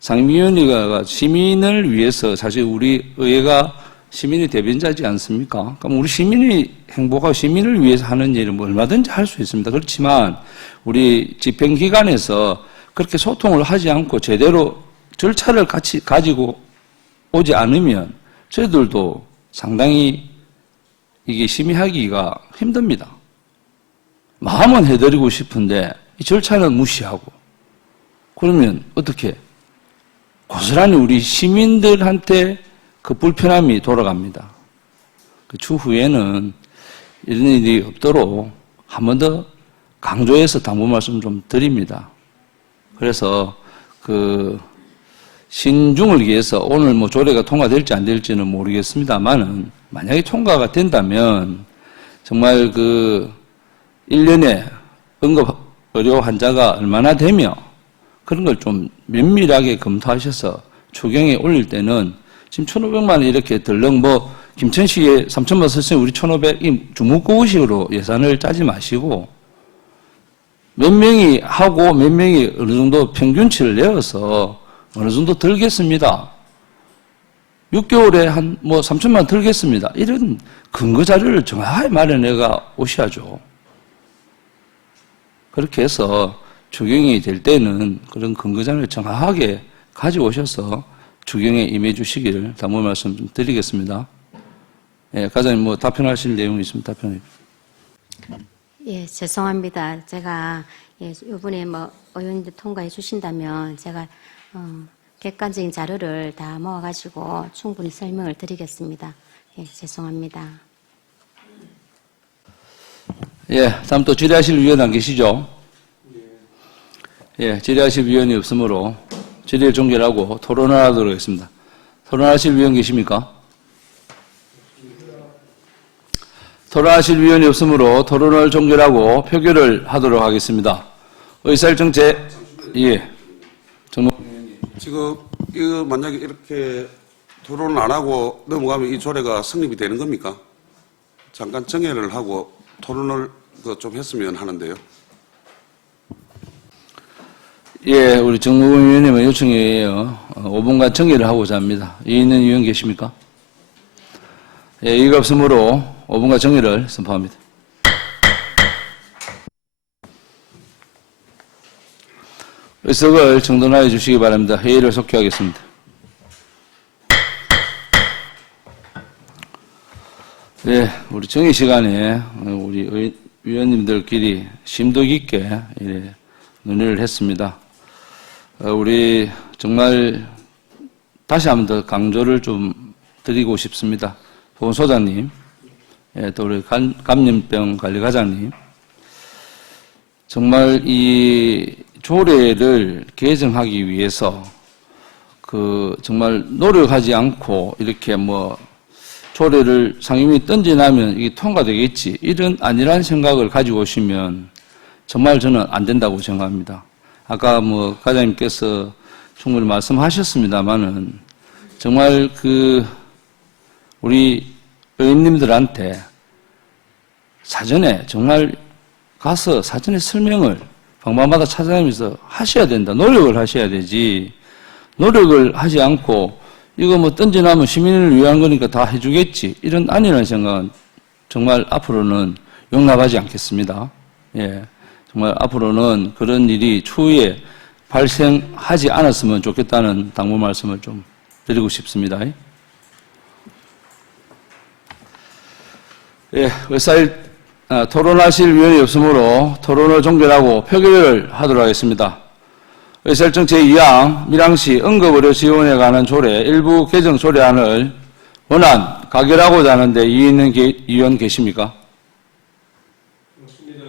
상임위원회가 시민을 위해서 사실 우리 의회가 시민의 대변자지 않습니까? 그럼 우리 시민이 행복하고 시민을 위해서 하는 일은 얼마든지 할 수 있습니다. 그렇지만 우리 집행기관에서 그렇게 소통을 하지 않고 제대로 절차를 같이 가지고 오지 않으면 저희들도 상당히 이게 심의하기가 힘듭니다. 마음은 해드리고 싶은데 이 절차는 무시하고 그러면 어떻게 고스란히 우리 시민들한테 그 불편함이 돌아갑니다. 그 추후에는 이런 일이 없도록 한 번 더 강조해서 당부 말씀 좀 드립니다. 그래서 신중을 위해서 오늘 조례가 통과될지 안 될지는 모르겠습니다만은 만약에 통과가 된다면 정말 1년에 응급 의료 환자가 얼마나 되며 그런 걸 좀 면밀하게 검토하셔서 추경에 올릴 때는 지금 1,500만 원 이렇게 덜렁 김천시에 3천만 썼으니 우리 1,500이 주무구구식으로 예산을 짜지 마시고 몇 명이 하고 몇 명이 어느 정도 평균치를 내어서 어느 정도 들겠습니다. 6개월에 한 3천만 원 들겠습니다. 이런 근거 자료를 정확하게 마련해가 오셔야죠. 그렇게 해서 추경이 될 때는 그런 근거 자료를 정확하게 가지고 오셔서 추경에 임해 주시기를 당부 말씀 좀 드리겠습니다. 예, 과장님 답변하실 내용이 있으면 답변해 주십시오. 예, 죄송합니다. 제가 이번에 의원님들 통과해 주신다면 제가 객관적인 자료를 다 모아가지고 충분히 설명을 드리겠습니다. 예, 죄송합니다. 예, 다음 또 질의하실 위원 안 계시죠? 예, 질의하실 위원이 없으므로 질의를 종결하고 토론을 하도록 하겠습니다. 토론하실 위원 계십니까? 토론하실 위원이 없으므로 토론을 종결하고 표결을 하도록 하겠습니다. 의사일정 지금 이거 만약에 이렇게 토론을 안 하고 넘어가면 이 조례가 성립이 되는 겁니까? 잠깐 정회를 하고 토론을 좀 했으면 하는데요. 예, 우리 정무위원님의 요청에 의하여 5분간 정의를 하고자 합니다. 있는 위원 계십니까? 예, 이가 없으므로 5분간 정의를 선포합니다. 의석을 정돈하여 주시기 바랍니다. 회의를 속기하겠습니다. 네, 우리 정의 시간에 우리 위원님들끼리 심도 깊게 논의를 했습니다. 우리 정말 다시 한 번 더 강조를 좀 드리고 싶습니다. 보건소장님, 또 우리 감염병 관리과장님, 정말 이 조례를 개정하기 위해서 정말 노력하지 않고 이렇게 조례를 상임위 던지나면 이게 통과되겠지, 이런 안일한 생각을 가지고 오시면 정말 저는 안 된다고 생각합니다. 아까 과장님께서 충분히 말씀하셨습니다만은 정말 우리 의원님들한테 사전에 정말 가서 사전에 설명을 방방마다 찾아다니면서 하셔야 된다. 노력을 하셔야 되지. 노력을 하지 않고 이거 던져나면 시민을 위한 거니까 다 해주겠지, 이런 안일한 생각은 정말 앞으로는 용납하지 않겠습니다. 예, 정말 앞으로는 그런 일이 추후에 발생하지 않았으면 좋겠다는 당부 말씀을 좀 드리고 싶습니다. 예, 토론하실 위원이 없으므로 토론을 종결하고 표결을 하도록 하겠습니다. 의사일정 제2항 밀양시 응급의료 지원에 관한 조례 일부 개정 조례안을 원안 가결하고자 하는데 이의 있는 의원 계십니까? 없습니다.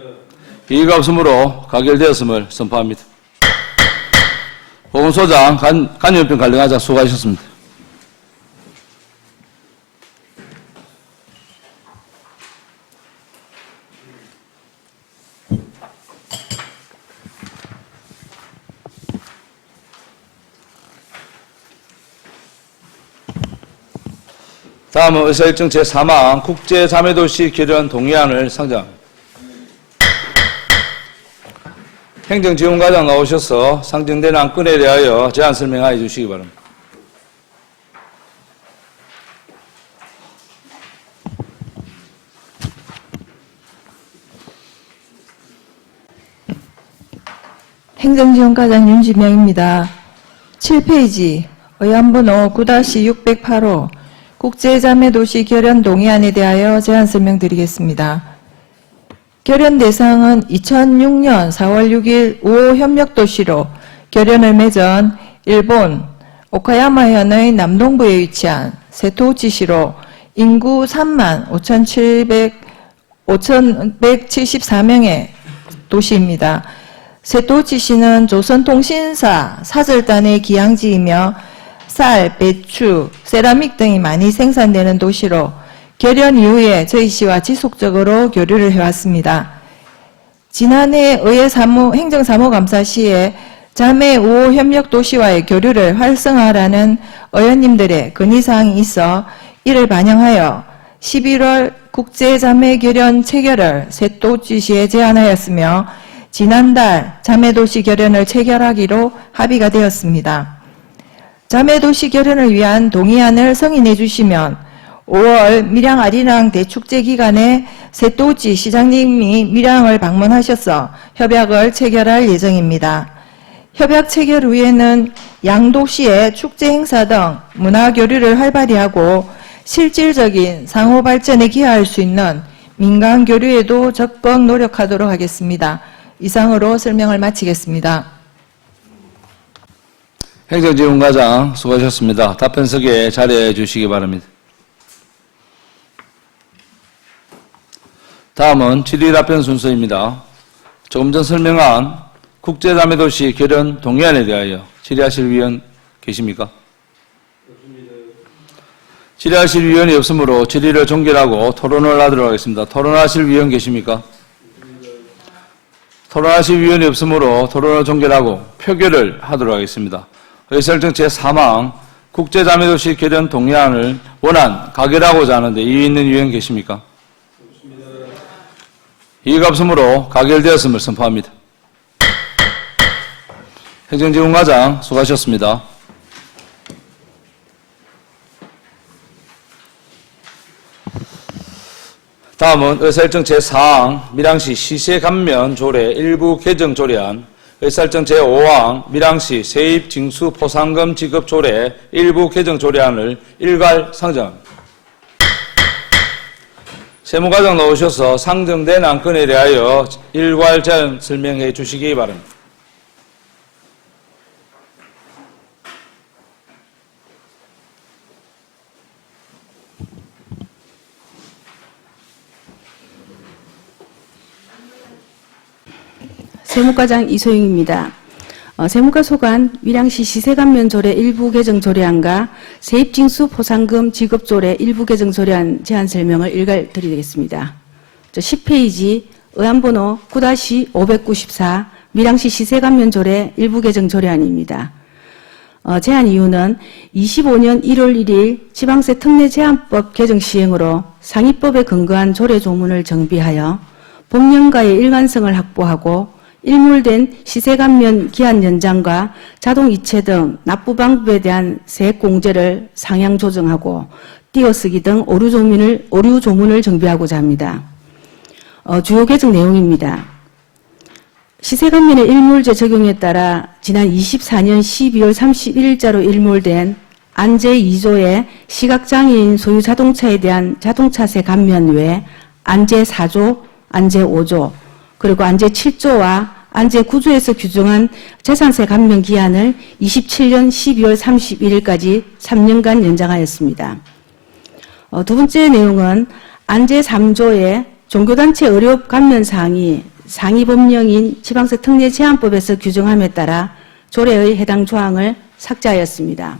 이의가 없으므로 가결되었음을 선포합니다. 보건소장 감염병 관리과장 수고하셨습니다. 다음은 의사일정 제3항 국제자매도시 결연 동의안을 상정합니다. 행정지원과장 나오셔서 상정된 안건에 대하여 제안 설명하여 주시기 바랍니다. 행정지원과장 윤지명입니다. 7페이지 의안번호 9-608호 국제자매도시 결연 동의안에 대하여 제안 설명드리겠습니다. 결연 대상은 2006년 4월 6일 5호 협력도시로 결연을 맺은 일본 오카야마현의 남동부에 위치한 세토우치시로 인구 35,174명의 도시입니다. 세토우치시는 조선통신사 사절단의 기항지이며 쌀, 배추, 세라믹 등이 많이 생산되는 도시로 결연 이후에 저희 시와 지속적으로 교류를 해왔습니다. 지난해 의회 행정사무감사 시에 자매 5호 협력도시와의 교류를 활성화하라는 의원님들의 건의사항이 있어 이를 반영하여 11월 국제자매 결연 체결을 세토우치시에 제안하였으며 지난달 자매도시 결연을 체결하기로 합의가 되었습니다. 자매도시 결연을 위한 동의안을 성인해 주시면 5월 밀양 아리랑 대축제 기간에 세토우치 시장님이 밀양을 방문하셔서 협약을 체결할 예정입니다. 협약 체결 후에는 양도시의 축제 행사 등 문화 교류를 활발히 하고 실질적인 상호 발전에 기여할 수 있는 민간 교류에도 적극 노력하도록 하겠습니다. 이상으로 설명을 마치겠습니다. 행정지원과장 수고하셨습니다. 답변석에 자리해 주시기 바랍니다. 다음은 질의답변 순서입니다. 조금 전 설명한 국제자매도시 결연 동의안에 대하여 질의하실 위원 계십니까? 없습니다. 질의하실 위원이 없으므로 질의를 종결하고 토론을 하도록 하겠습니다. 토론하실 위원 계십니까? 토론하실 위원이 없으므로 토론을 종결하고 표결을 하도록 하겠습니다. 의사일정 제3항 국제자매도시 결연 동의안을 원안 가결하고자 하는데 이의 있는 위원 계십니까? 없습니다. 이의가 없으므로 가결되었음을 선포합니다. 행정지원과장 수고하셨습니다. 다음은 의사일정 제4항 밀양시 시세감면 조례 일부 개정 조례안 의사일정 제5항 밀양시 세입 징수 포상금 지급 조례 일부 개정 조례안을 일괄 상정합니다. 세무과장 나오셔서 상정된 안건에 대하여 일괄 제안 설명해 주시기 바랍니다. 세무과장 이소영입니다. 세무과 소관 밀양시 시세감면조례 일부 개정 조례안과 세입징수 포상금 지급조례 일부 개정 조례안 제안 설명을 일괄 드리겠습니다. 10페이지 의안번호 9-594 밀양시 시세감면조례 일부 개정 조례안입니다. 제안 이유는 25년 1월 1일 지방세 특례제한법 개정 시행으로 상위법에 근거한 조례 조문을 정비하여 법령과의 일관성을 확보하고 일몰된 시세감면 기한 연장과 자동 이체 등 납부 방법에 대한 세액 공제를 상향 조정하고 띄어쓰기 등 오류 조문을 정비하고자 합니다. 주요 개정 내용입니다. 시세감면의 일몰제 적용에 따라 지난 24년 12월 31일자로 일몰된 안제 2조의 시각장애인 소유 자동차에 대한 자동차세 감면 외 안제 4조, 안제 5조, 그리고 안제 7조와 안제 9조에서 규정한 재산세 감면 기한을 27년 12월 31일까지 3년간 연장하였습니다. 두 번째 내용은 안제 3조의 종교단체 의료 감면 사항이 상위 법령인 지방세 특례 제한법에서 규정함에 따라 조례의 해당 조항을 삭제하였습니다.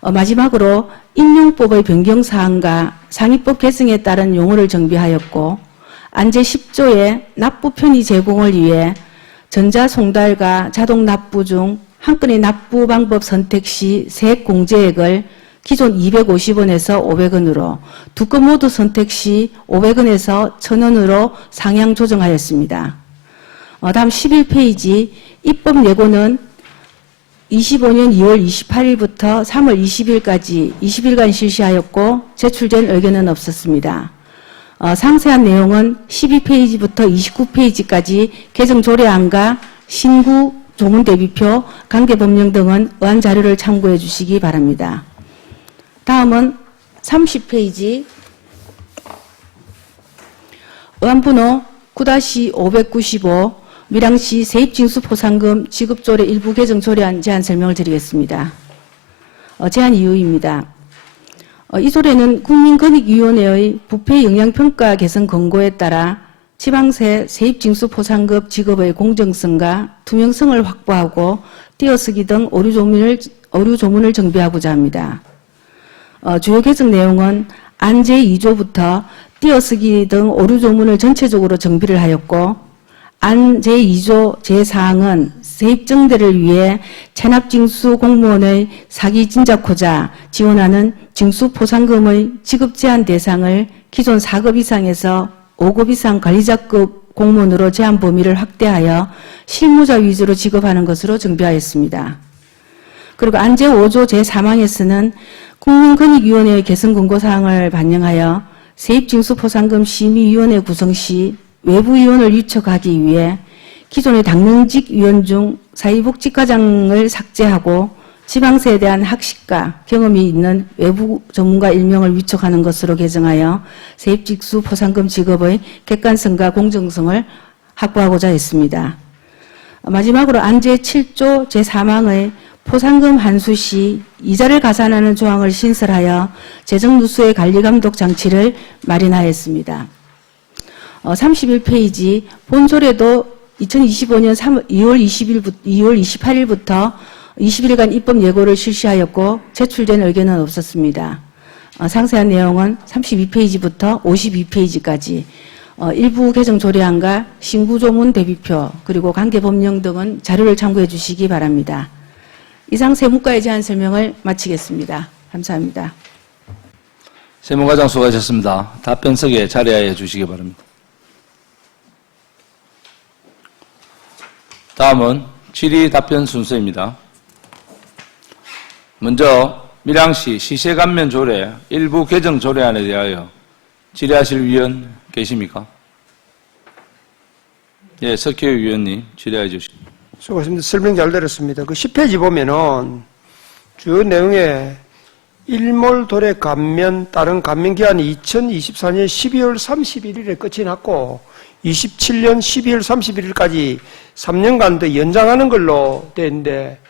마지막으로 인용법의 변경 사항과 상위법 개정에 따른 용어를 정비하였고 안제 10조의 납부 편의 제공을 위해 전자송달과 자동 납부 중 한 건의 납부 방법 선택 시 세액 공제액을 기존 250원에서 500원으로 두 건 모두 선택 시 500원에서 1000원으로 상향 조정하였습니다. 다음 11페이지 입법 예고는 25년 2월 28일부터 3월 20일까지 20일간 실시하였고 제출된 의견은 없었습니다. 상세한 내용은 12페이지부터 29페이지까지 개정 조례안과 신구 조문 대비표, 관계 법령 등은 의안 자료를 참고해 주시기 바랍니다. 다음은 30페이지 의안번호 9-595 밀양시 세입징수 포상금 지급조례 일부 개정 조례안 제안 설명을 드리겠습니다. 제안 이유입니다. 이 조례는 국민권익위원회의 부패 영향평가 개선 권고에 따라 지방세 세입징수 포상금 지급의 공정성과 투명성을 확보하고 띄어쓰기 등 오류 조문을 정비하고자 합니다. 주요 개정 내용은 안제 2조부터 띄어쓰기 등 오류 조문을 전체적으로 정비를 하였고 안제 2조 제4항은 세입정대를 위해 체납징수 공무원의 사기 진작호자 지원하는 징수포상금의 지급 제한 대상을 기존 4급 이상에서 5급 이상 관리자급 공무원으로 제한 범위를 확대하여 실무자 위주로 지급하는 것으로 정비하였습니다. 그리고 안제 5조 제3항에서는 국민권익위원회의 개선 권고사항을 반영하여 세입징수포상금 심의위원회 구성 시 외부위원을 유척하기 위해 기존의 당명직 위원 중 사회복지과장을 삭제하고 지방세에 대한 학식과 경험이 있는 외부 전문가 1명을 위촉하는 것으로 개정하여 세입징수 포상금 지급의 객관성과 공정성을 확보하고자 했습니다. 마지막으로 안제 7조 제3항의 포상금 환수 시 이자를 가산하는 조항을 신설하여 재정누수의 관리감독 장치를 마련하였습니다. 31페이지 본조례도 2025년 2월 28일부터 20일간 입법 예고를 실시하였고 제출된 의견은 없었습니다. 상세한 내용은 32페이지부터 52페이지까지 일부 개정 조례안과 신구조문 대비표 그리고 관계법령 등은 자료를 참고해 주시기 바랍니다. 이상 세무과에 대한 설명을 마치겠습니다. 감사합니다. 세무과장 수고하셨습니다. 답변석에 자리하여 주시기 바랍니다. 다음은 질의 답변 순서입니다. 먼저 밀양시 시세감면 조례 일부 개정 조례안에 대하여 질의하실 위원 계십니까? 예, 석혜우 위원님 질의해 주십시오. 수고하셨습니다. 설명 잘 들었습니다. 그 10페이지 보면은 주요 내용에 일몰 도래 감면 다른 감면 기한이 2024년 12월 31일에 끝이 났고 27년 12월 31일까지 3년간 더 연장하는 걸로 되어 있는데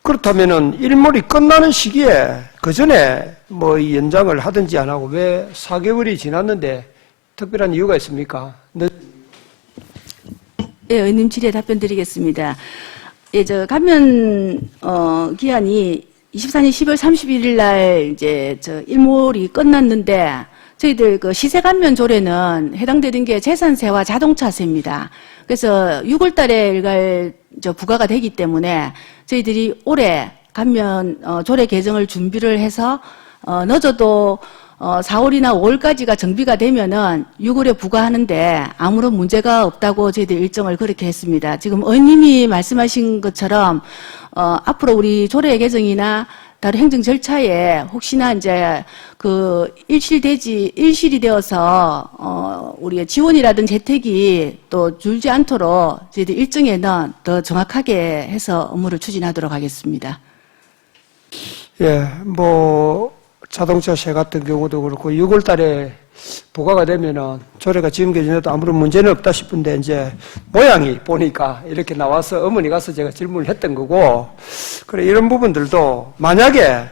그렇다면은 일몰이 끝나는 시기에 그 전에 뭐 연장을 하든지 안 하고 왜 4개월이 지났는데 특별한 이유가 있습니까? 예, 의원님 질의에 답변 드리겠습니다. 예, 저 감면 기한이 24년 10월 31일 날 이제 저 일몰이 끝났는데 저희들 그 시세 감면 조례는 해당되는 게 재산세와 자동차세입니다. 그래서 6월 달에 일괄 부과가 되기 때문에 저희들이 올해 감면 조례 개정을 준비를 해서 늦어도 4월이나 5월까지가 정비가 되면은 6월에 부과하는데 아무런 문제가 없다고 저희들 일정을 그렇게 했습니다. 지금 의원님이 말씀하신 것처럼 앞으로 우리 조례 개정이나 다른 행정 절차에 혹시나 이제 그 일실이 되어서 우리의 지원이라든지 혜택이 또 줄지 않도록 저희들 일정에는 더 정확하게 해서 업무를 추진하도록 하겠습니다. 예, 뭐 자동차세 같은 경우도 그렇고 6월 달에 부과가 되면은 조례가 지금 기준에도 아무런 문제는 없다 싶은데 이제 모양이 보니까 이렇게 나와서 어머니 가서 제가 질문을 했던 거고 그래 이런 부분들도 만약에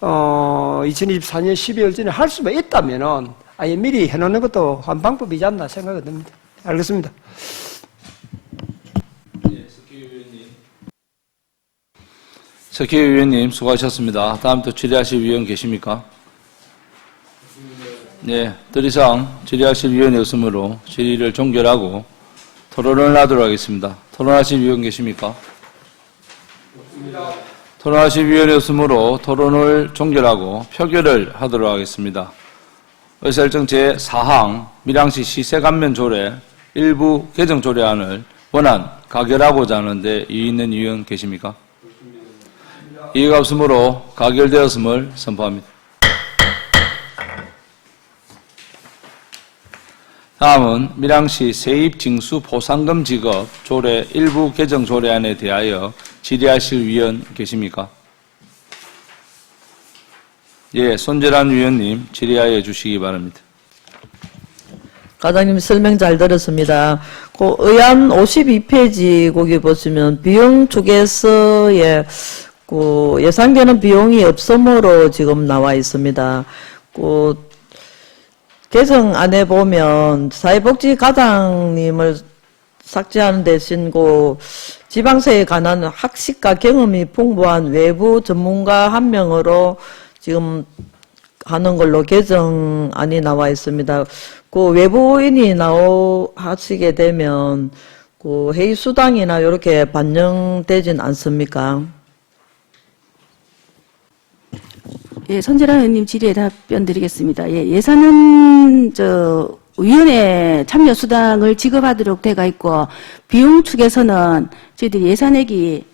2024년 12월 전에 할 수가 있다면은 아예 미리 해놓는 것도 한 방법이지 않나 생각이 듭니다. 알겠습니다. 석희 의원님 수고하셨습니다. 다음 또 질의하실 위원 계십니까? 네, 더 이상 질의하실 위원이 없으므로 질의를 종결하고 토론을 하도록 하겠습니다. 토론하실 위원 계십니까? 토론하실 위원이 없으므로 토론을 종결하고 표결을 하도록 하겠습니다. 의사일정 제4항 밀양시 시세감면 조례 일부 개정 조례안을 원안 가결하고자 하는데 이의 있는 위원 계십니까? 이의가 없으므로 가결되었음을 선포합니다. 다음은 밀양시 세입징수 보상금 지급 조례 일부 개정 조례안에 대하여 질의하실 위원 계십니까? 예, 손재란 위원님 질의하여 주시기 바랍니다. 과장님 설명 잘 들었습니다. 그 의안 52페이지 거기 보시면 비용 추계서에 그 예상되는 비용이 없음으로 지금 나와 있습니다. 그 개정안에 보면 사회복지과장님을 삭제하는 대신 그 지방세에 관한 학식과 경험이 풍부한 외부 전문가 한 명으로 지금 하는 걸로 개정안이 나와 있습니다. 그 외부인이 하시게 되면 그 회의 수당이나 이렇게 반영되진 않습니까? 예, 손재란 의원님 질의에 답변 드리겠습니다. 예, 예산은 위원회 참여 수당을 지급하도록 되어 있고 비용 측에서는 저희들이 예산액이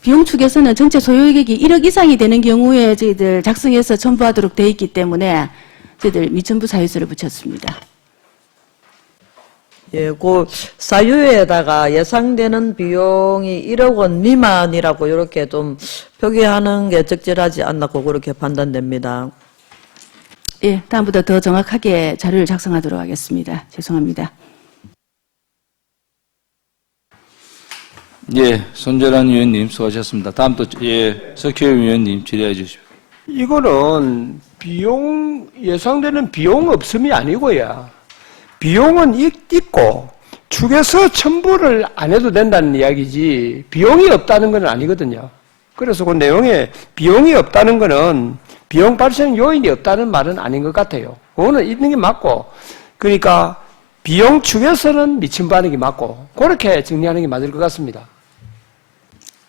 비용 측에서는 전체 소요액이 1억 이상이 되는 경우에 저희들 작성해서 첨부하도록 되어 있기 때문에 저희들 미첨부 사유서를 붙였습니다. 예, 그 사유에다가 예상되는 비용이 1억 원 미만이라고 이렇게 좀 표기하는 게 적절하지 않나고 그렇게 판단됩니다. 예, 다음부터 더 정확하게 자료를 작성하도록 하겠습니다. 죄송합니다. 예, 손재란 위원님 수고하셨습니다. 다음 또 석희 위원님 질의해 주십시오. 이거는 예상되는 비용 없음이 아니고요. 비용은 있고 축에서 첨부를 안 해도 된다는 이야기지 비용이 없다는 건 아니거든요. 그래서 그 내용에 비용이 없다는 거는 비용 발생 요인이 없다는 말은 아닌 것 같아요. 그거는 있는 게 맞고 그러니까 비용 축에서는 미첨부하는 게 맞고 그렇게 정리하는 게 맞을 것 같습니다.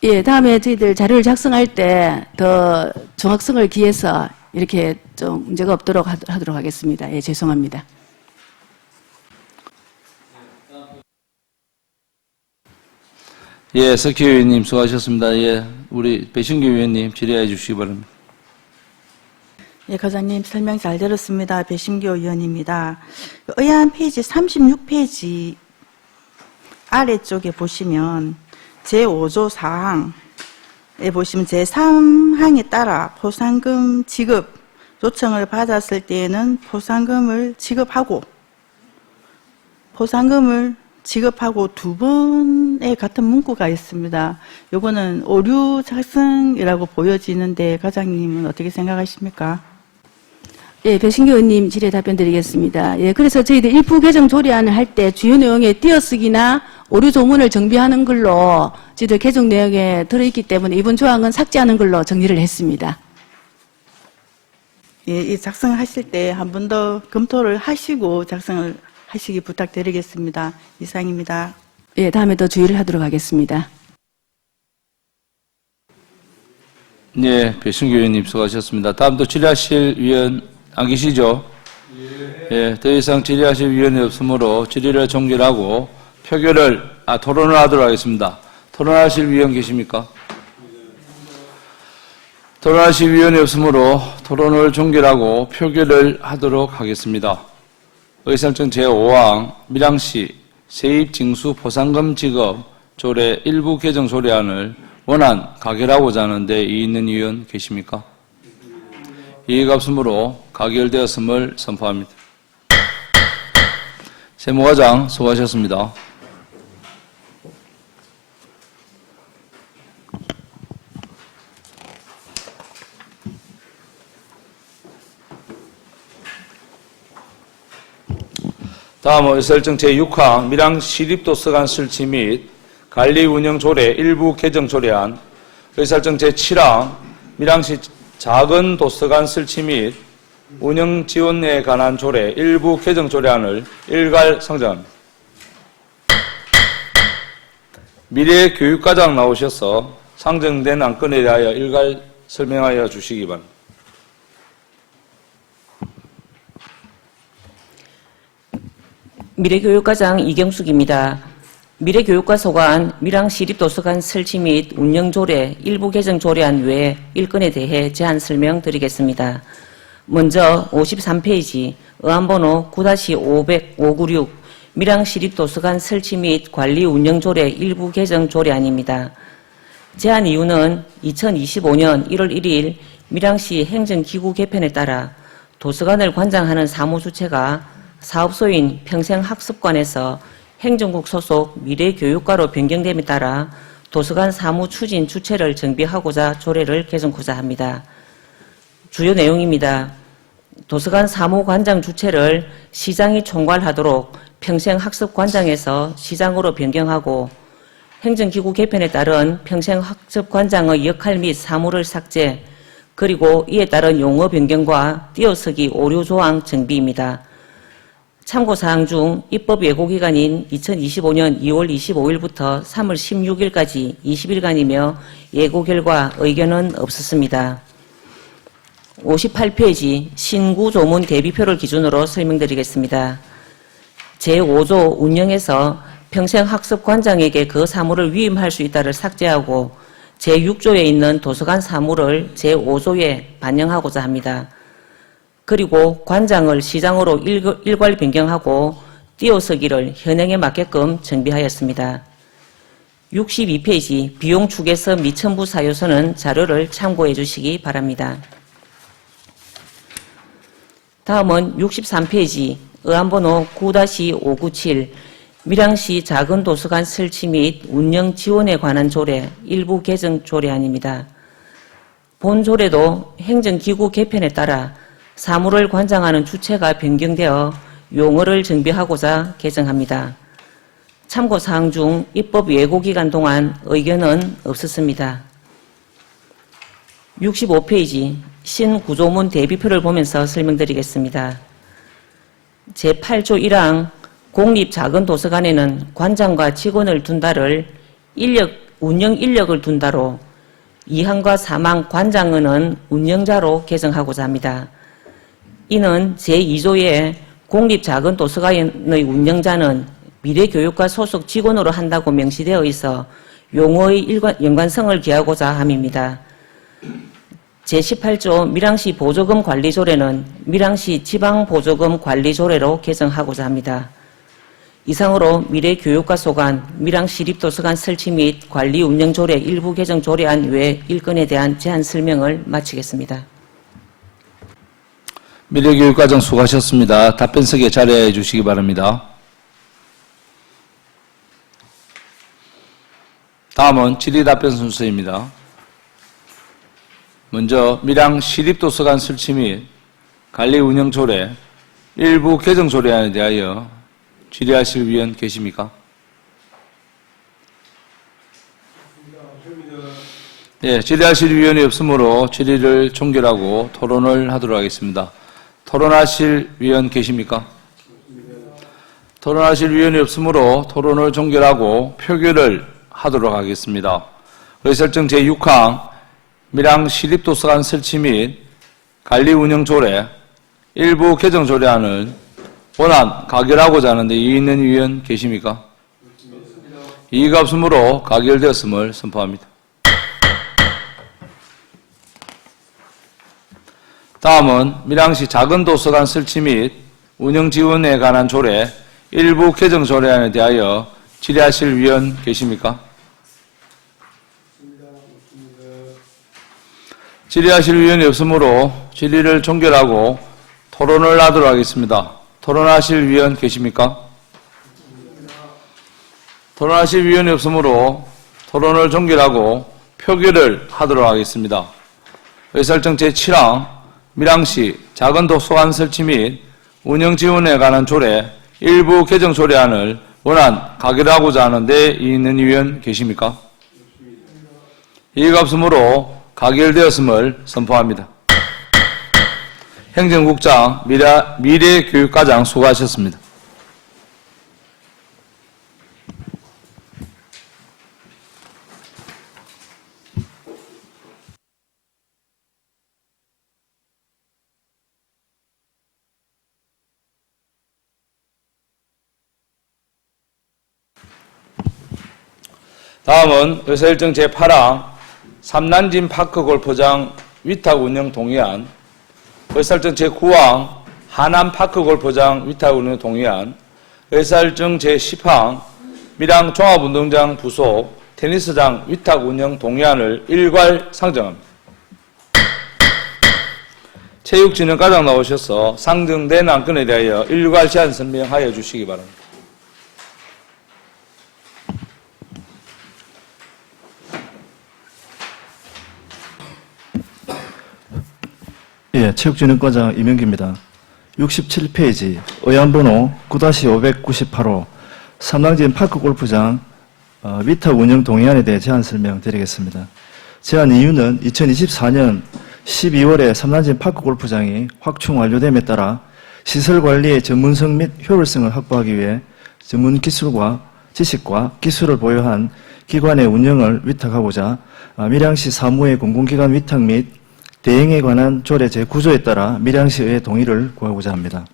예, 다음에 저희들 자료를 작성할 때 더 정확성을 기해서 이렇게 좀 문제가 없도록 하도록 하겠습니다. 예, 죄송합니다. 예, 석희 의원님 수고하셨습니다. 예, 우리 배신규 의원님 질의해 주시기 바랍니다. 예, 과장님 설명 잘 들었습니다. 배심교 의원입니다. 의안 페이지 36페이지 아래쪽에 보시면 제5조 4항에 보시면 제3항에 따라 포상금 지급 요청을 받았을 때에는 포상금을 지급하고 두 번의 같은 문구가 있습니다. 요거는 오류 작성이라고 보여지는데 과장님은 어떻게 생각하십니까? 예, 배신교 의원님 질의에 답변 드리겠습니다. 예, 그래서 저희들 일부 개정 조례안을 할 때 주요 내용의 띄어쓰기나 오류 조문을 정비하는 걸로 저희들 개정 내용에 들어있기 때문에 이번 조항은 삭제하는 걸로 정리를 했습니다. 예, 이 작성하실 때 한 번 더 검토를 하시고 작성을 하시기 부탁드리겠습니다. 이상입니다. 예, 다음에 더 주의를 하도록 하겠습니다. 네, 배승규 의원님 수고하셨습니다. 다음 또 질의하실 위원 안 계시죠? 예, 더 이상 질의하실 위원이 없으므로 질의를 종결하고 토론을 하도록 하겠습니다. 토론하실 위원 계십니까? 토론하실 위원이 없으므로 토론을 종결하고 표결을 하도록 하겠습니다. 의사일정 제5항 밀양시 세입징수 포상금 지급 조례 일부 개정 조례안을 원안 가결하고자 하는데 이의 있는 의원 계십니까? 이의가 없으므로 가결되었음을 선포합니다. 세무과장 수고하셨습니다. 다음은 의사일정 제6항 밀양시립도서관 설치 및 관리 운영 조례 일부 개정 조례안, 의사일정 제7항 밀양시 작은 도서관 설치 및 운영 지원에 관한 조례 일부 개정 조례안을 일괄 상정합니다. 미래교육과장 나오셔서 상정된 안건에 대하여 일괄 설명하여 주시기 바랍니다. 미래교육과장 이경숙입니다. 미래교육과 소관 밀양시립도서관 설치 및 운영조례 일부 개정 조례안 외 일건에 대해 제안 설명드리겠습니다. 먼저 53페이지 의안번호 9-596 밀양시립도서관 설치 및 관리 운영조례 일부 개정 조례안입니다. 제안 이유는 2025년 1월 1일 밀양시 행정기구 개편에 따라 도서관을 관장하는 사무주체가 사업소인 평생학습관에서 행정국 소속 미래교육과로 변경됨에 따라 도서관 사무 추진 주체를 정비하고자 조례를 개정코자 합니다. 주요 내용입니다. 도서관 사무관장 주체를 시장이 총괄하도록 평생학습관장에서 시장으로 변경하고 행정기구 개편에 따른 평생학습관장의 역할 및 사무를 삭제, 그리고 이에 따른 용어 변경과 띄어쓰기 오류 조항 정비입니다. 참고사항 중 입법 예고기간인 2025년 2월 25일부터 3월 16일까지 20일간이며 예고 결과 의견은 없었습니다. 58페이지 신구조문 대비표를 기준으로 설명드리겠습니다. 제5조 운영에서 평생학습관장에게 그 사무를 위임할 수 있다를 삭제하고 제6조에 있는 도서관 사무를 제5조에 반영하고자 합니다. 그리고 관장을 시장으로 일괄 변경하고 띄어쓰기를 현행에 맞게끔 정비하였습니다. 62페이지 비용 추계서 미첨부 사유서는 자료를 참고해 주시기 바랍니다. 다음은 63페이지 의안번호 9-597 밀양시 작은 도서관 설치 및 운영 지원에 관한 조례 일부 개정 조례안입니다. 본 조례도 행정기구 개편에 따라 사무를 관장하는 주체가 변경되어 용어를 정비하고자 개정합니다. 참고사항 중 입법 예고기간 동안 의견은 없었습니다. 65페이지 신구조문 대비표를 보면서 설명드리겠습니다. 제8조 1항 공립작은도서관에는 관장과 직원을 둔다를 운영 인력을 둔다로 2항과 3항 관장은 운영자로 개정하고자 합니다. 이는 제2조에 공립작은도서관의 운영자는 미래교육과 소속 직원으로 한다고 명시되어 있어 용어의 연관성을 기하고자 함입니다. 제18조 밀양시 보조금 관리조례는 밀양시 지방보조금 관리조례로 개정하고자 합니다. 이상으로 미래교육과 소관, 밀양시립도서관 설치 및 관리 운영조례 일부 개정 조례안 외 일건에 대한 제안 설명을 마치겠습니다. 미래교육과정 수고하셨습니다. 답변석에 자리해 주시기 바랍니다. 다음은 질의답변 순서입니다. 먼저 밀양 시립도서관 설치 및 관리 운영 조례 일부 개정 조례안에 대하여 질의하실 위원 계십니까? 예, 질의하실 위원이 없으므로 질의를 종결하고 토론을 하도록 하겠습니다. 토론하실 위원 계십니까? 토론하실 위원이 없으므로 토론을 종결하고 표결을 하도록 하겠습니다. 의설정 제6항 밀양 시립도서관 설치 및 관리 운영 조례 일부 개정 조례안을 원안 가결하고자 하는데 이의 있는 위원 계십니까? 이의가 없으므로 가결되었음을 선포합니다. 다음은 밀양시 작은 도서관 설치 및 운영 지원에 관한 조례 일부 개정 조례안에 대하여 질의하실 위원 계십니까? 질의하실 위원이 없으므로 질의를 종결하고 토론을 하도록 하겠습니다. 토론하실 위원 계십니까? 토론하실 위원이 없으므로 토론을 종결하고 표결을 하도록 하겠습니다. 의설정 제7항 밀양시 작은 도서관 설치 및 운영 지원에 관한 조례 일부 개정 조례안을 원안 가결하고자 하는데 이의 있는 위원 계십니까? 이의가 없으므로 가결되었음을 선포합니다. 행정국장, 미래교육과장 수고하셨습니다. 다음은 의사일정 제8항 삼난진 파크 골프장 위탁 운영 동의안, 의사일정 제9항 하남 파크 골프장 위탁 운영 동의안, 의사일정 제10항 밀양 종합운동장 부속 테니스장 위탁 운영 동의안을 일괄 상정합니다. 체육진흥과장 나오셔서 상정된 안건에 대하여 일괄 제안 설명하여 주시기 바랍니다. 예, 체육진흥과장 이명기입니다. 67페이지 의안번호 9-598호 삼난진 파크골프장 위탁 운영 동의안에 대해 제안 설명드리겠습니다. 제안 이유는 2024년 12월에 삼난진 파크골프장이 확충 완료됨에 따라 시설관리의 전문성 및 효율성을 확보하기 위해 전문 기술과 지식과 기술을 보유한 기관의 운영을 위탁하고자 밀양시 사무의 공공기관 위탁 및 대행에 관한 조례 제9조에 따라 밀양시의 동의를 구하고자 합니다.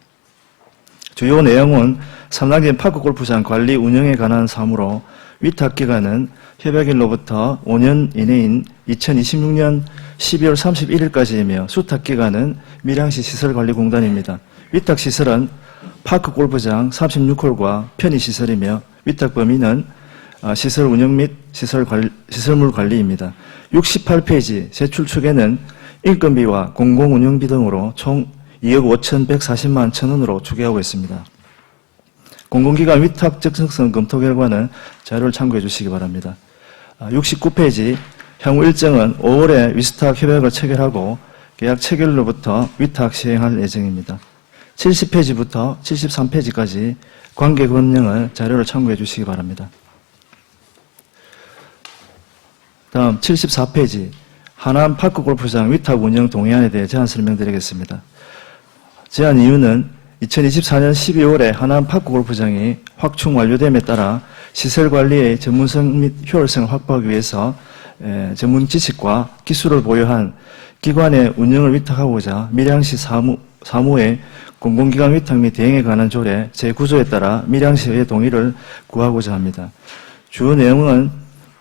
주요 내용은 삼난진 파크골프장 관리 운영에 관한 사무로 위탁기간은 협약일로부터 5년 이내인 2026년 12월 31일까지이며 수탁기간은 밀양시 시설관리공단입니다. 위탁시설은 파크골프장 36홀과 편의시설이며 위탁 범위는 시설 운영 및 시설물 관리입니다. 68페이지 제출축에는 인건비와 공공운영비 등으로 총 2억 5,140만 천원으로 추계하고 있습니다. 공공기관 위탁 적정성 검토 결과는 자료를 참고해 주시기 바랍니다. 69페이지 향후 일정은 5월에 위스탁 협약을 체결하고 계약 체결로부터 위탁 시행할 예정입니다. 70페이지부터 73페이지까지 관계 권령을 자료를 참고해 주시기 바랍니다. 다음 74페이지 하남 파크골프장 위탁 운영 동의안에 대해 제안 설명드리겠습니다. 제안 이유는 2024년 12월에 하남 파크골프장이 확충 완료됨에 따라 시설관리의 전문성 및 효율성을 확보하기 위해서 전문 지식과 기술을 보유한 기관의 운영을 위탁하고자 밀양시 사무의 공공기관 위탁 및 대행에 관한 조례 제9조에 따라 밀양시의 동의를 구하고자 합니다. 주요 내용은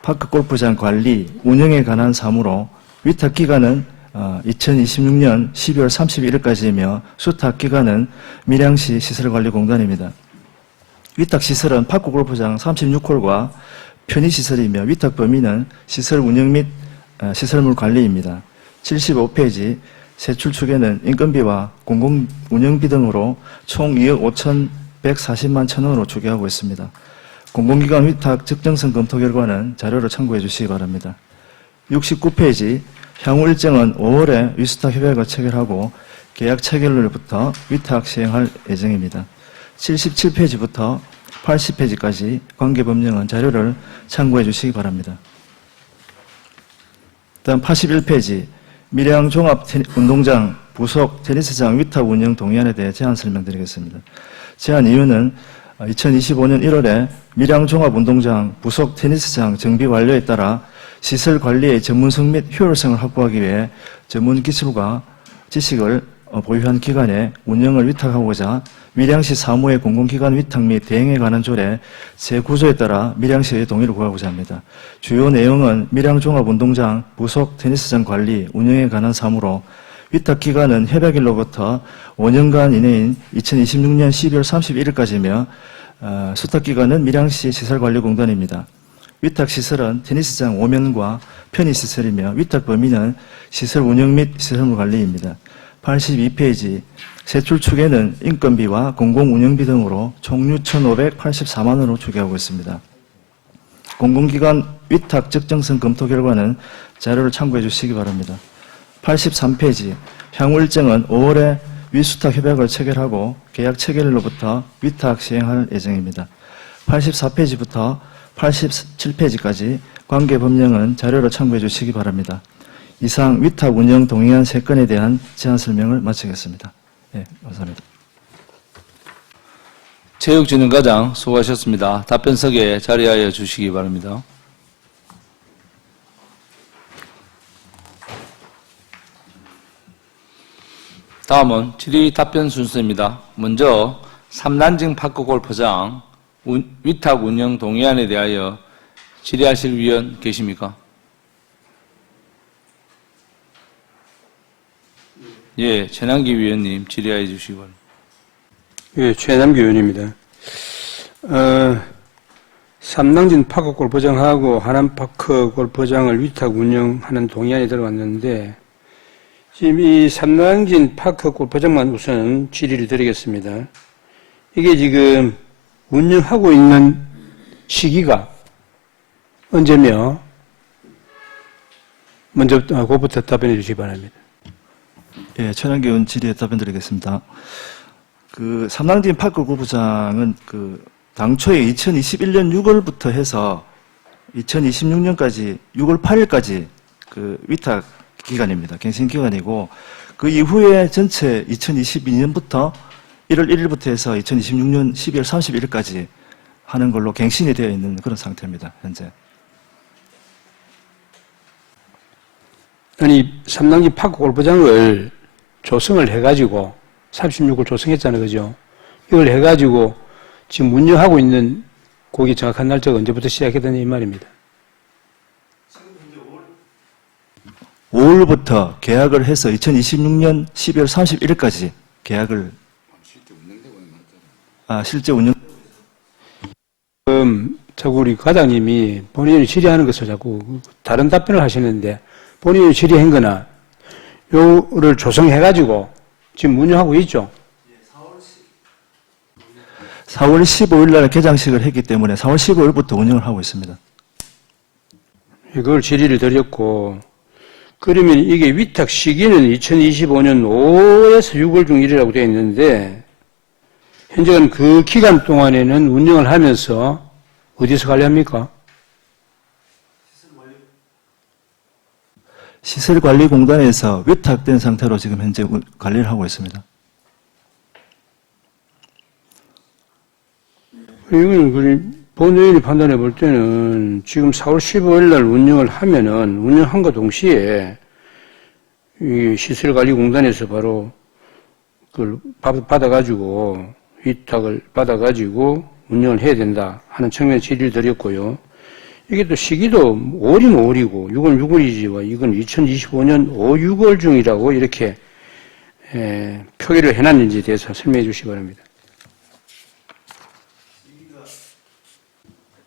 파크골프장 관리, 운영에 관한 사무로 위탁기간은 2026년 12월 31일까지이며 수탁 기관은 밀양시 시설관리공단입니다. 위탁시설은 파크골프장 36홀과 편의시설이며 위탁 범위는 시설 운영 및 시설물 관리입니다. 75페이지 세출축에는 인건비와 공공운영비 등으로 총 2억 5,140만 천원으로 추계하고 있습니다. 공공기관 위탁 적정성 검토 결과는 자료를 참고해 주시기 바랍니다. 69페이지 향후 일정은 5월에 위수탁 협약을 체결하고 계약 체결일부터 위탁 시행할 예정입니다. 77페이지부터 80페이지까지 관계법령은 자료를 참고해 주시기 바랍니다. 다음 81페이지 밀양 종합운동장 부속 테니스장 위탁 운영 동의안에 대해 제안 설명드리겠습니다. 제안 이유는 2025년 1월에 밀양 종합운동장 부속 테니스장 정비 완료에 따라 시설 관리의 전문성 및 효율성을 확보하기 위해 전문 기술과 지식을 보유한 기관에 운영을 위탁하고자 밀양시 사무의 공공기관 위탁 및 대행에 관한 조례 재구조에 따라 밀양시의 동의를 구하고자 합니다. 주요 내용은 밀양 종합운동장 부속 테니스장 관리, 운영에 관한 사무로 위탁 기간은 협약일로부터 5년간 이내인 2026년 12월 31일까지며 수탁 기관은 밀양시 시설관리공단입니다. 위탁 시설은 테니스장 5면과 편의시설이며 위탁 범위는 시설 운영 및 시설물 관리입니다. 82페이지 세출축에는 인건비와 공공운영비 등으로 총 6,584만 원으로 추계하고 있습니다. 공공기관 위탁 적정성 검토 결과는 자료를 참고해 주시기 바랍니다. 83페이지 향후 일정은 5월에 위수탁 협약을 체결하고 계약 체결일로부터 위탁 시행할 예정입니다. 84페이지부터 87페이지까지 관계 법령은 자료를 참고해 주시기 바랍니다. 이상 위탁 운영 동의안 3건에 대한 제안 설명을 마치겠습니다. 네, 감사합니다. 체육진흥과장 수고하셨습니다. 답변석에 자리하여 주시기 바랍니다. 다음은 질의 답변 순서입니다. 먼저 삼난징 파크골프장 위탁 운영 동의안에 대하여 질의하실 위원 계십니까? 예, 최남기 위원님 질의해 주시기 바랍니다. 예, 최남기 의원입니다. 삼낭진 파크 골프장하고 하남파크 골프장을 위탁 운영하는 동의안이 들어왔는데 지금 이 삼낭진 파크 골프장만 우선 질의를 드리겠습니다. 이게 지금 운영하고 있는 시기가 언제며 먼저 그것부터 답변해 주시기 바랍니다. 예, 최남기 의원 질의에 답변드리겠습니다. 그 삼낭진 파크 골프장은 당초에 2021년 6월부터 해서 2026년까지 6월 8일까지 위탁 기간입니다. 갱신 기간이고 그 이후에 전체 2022년부터 1월 1일부터 해서 2026년 12월 31일까지 하는 걸로 갱신이 되어 있는 그런 상태입니다. 현재. 아니 삼낭진 파크 골프장을 조성을 해가지고 36을 조성했잖아요, 그죠? 이걸 해가지고 지금 운영하고 있는 거기 정확한 날짜가 언제부터 시작했다는 이 말입니다. 5월부터 계약을 해서 2026년 12월 31일까지 계약을 실제 운영. 자꾸 우리 과장님이 본인이 질의하는 것을 자꾸 다른 답변을 하시는데 본인이 질의한 거나 요를 조성해가지고 지금 운영하고 있죠? 4월 15일 날 개장식을 했기 때문에 4월 15일부터 운영을 하고 있습니다. 그걸 질의를 드렸고 그러면 이게 위탁 시기는 2025년 5월에서 6월 중 1이라고 되어 있는데 현재는 그 기간 동안에는 운영을 하면서 어디서 관리합니까? 시설관리공단에서 위탁된 상태로 지금 현재 관리를 하고 있습니다. 이건 본회의를 판단해 볼 때는 지금 4월 15일 날 운영을 하면은 운영함과 동시에 이 시설관리공단에서 바로 그걸 받아가지고 위탁을 받아가지고 운영을 해야 된다 하는 측면에 질의를 드렸고요. 이게 또 시기도 5월이면 5월이고 6월 6월이지와 이건 2025년 5, 6월 중이라고 이렇게 표기를 해놨는지에 대해서 설명해 주시기 바랍니다.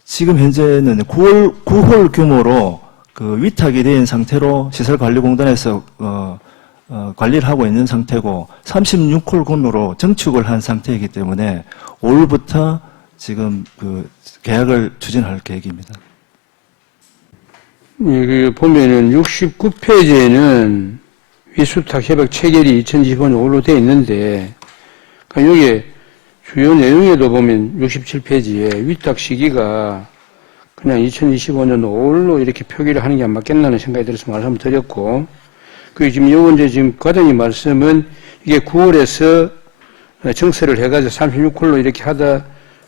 지금 현재는 9홀 규모로 그 위탁이 된 상태로 시설관리공단에서 관리를 하고 있는 상태고 36홀 규모로 증축을 한 상태이기 때문에 5월부터 지금 그 계약을 추진할 계획입니다. 여기 보면은 69페이지에는 위수탁 협약 체결이 2025년 5월로 되어 있는데, 그러니까 여기 주요 내용에도 보면 67페이지에 위탁 시기가 그냥 2025년 5월로 이렇게 표기를 하는 게 안 맞겠나는 생각이 들어서 말씀을 드렸고, 그 지금 요번 이제 지금 과장님 말씀은 이게 9월에서 정세를 해가지고 36홀로 이렇게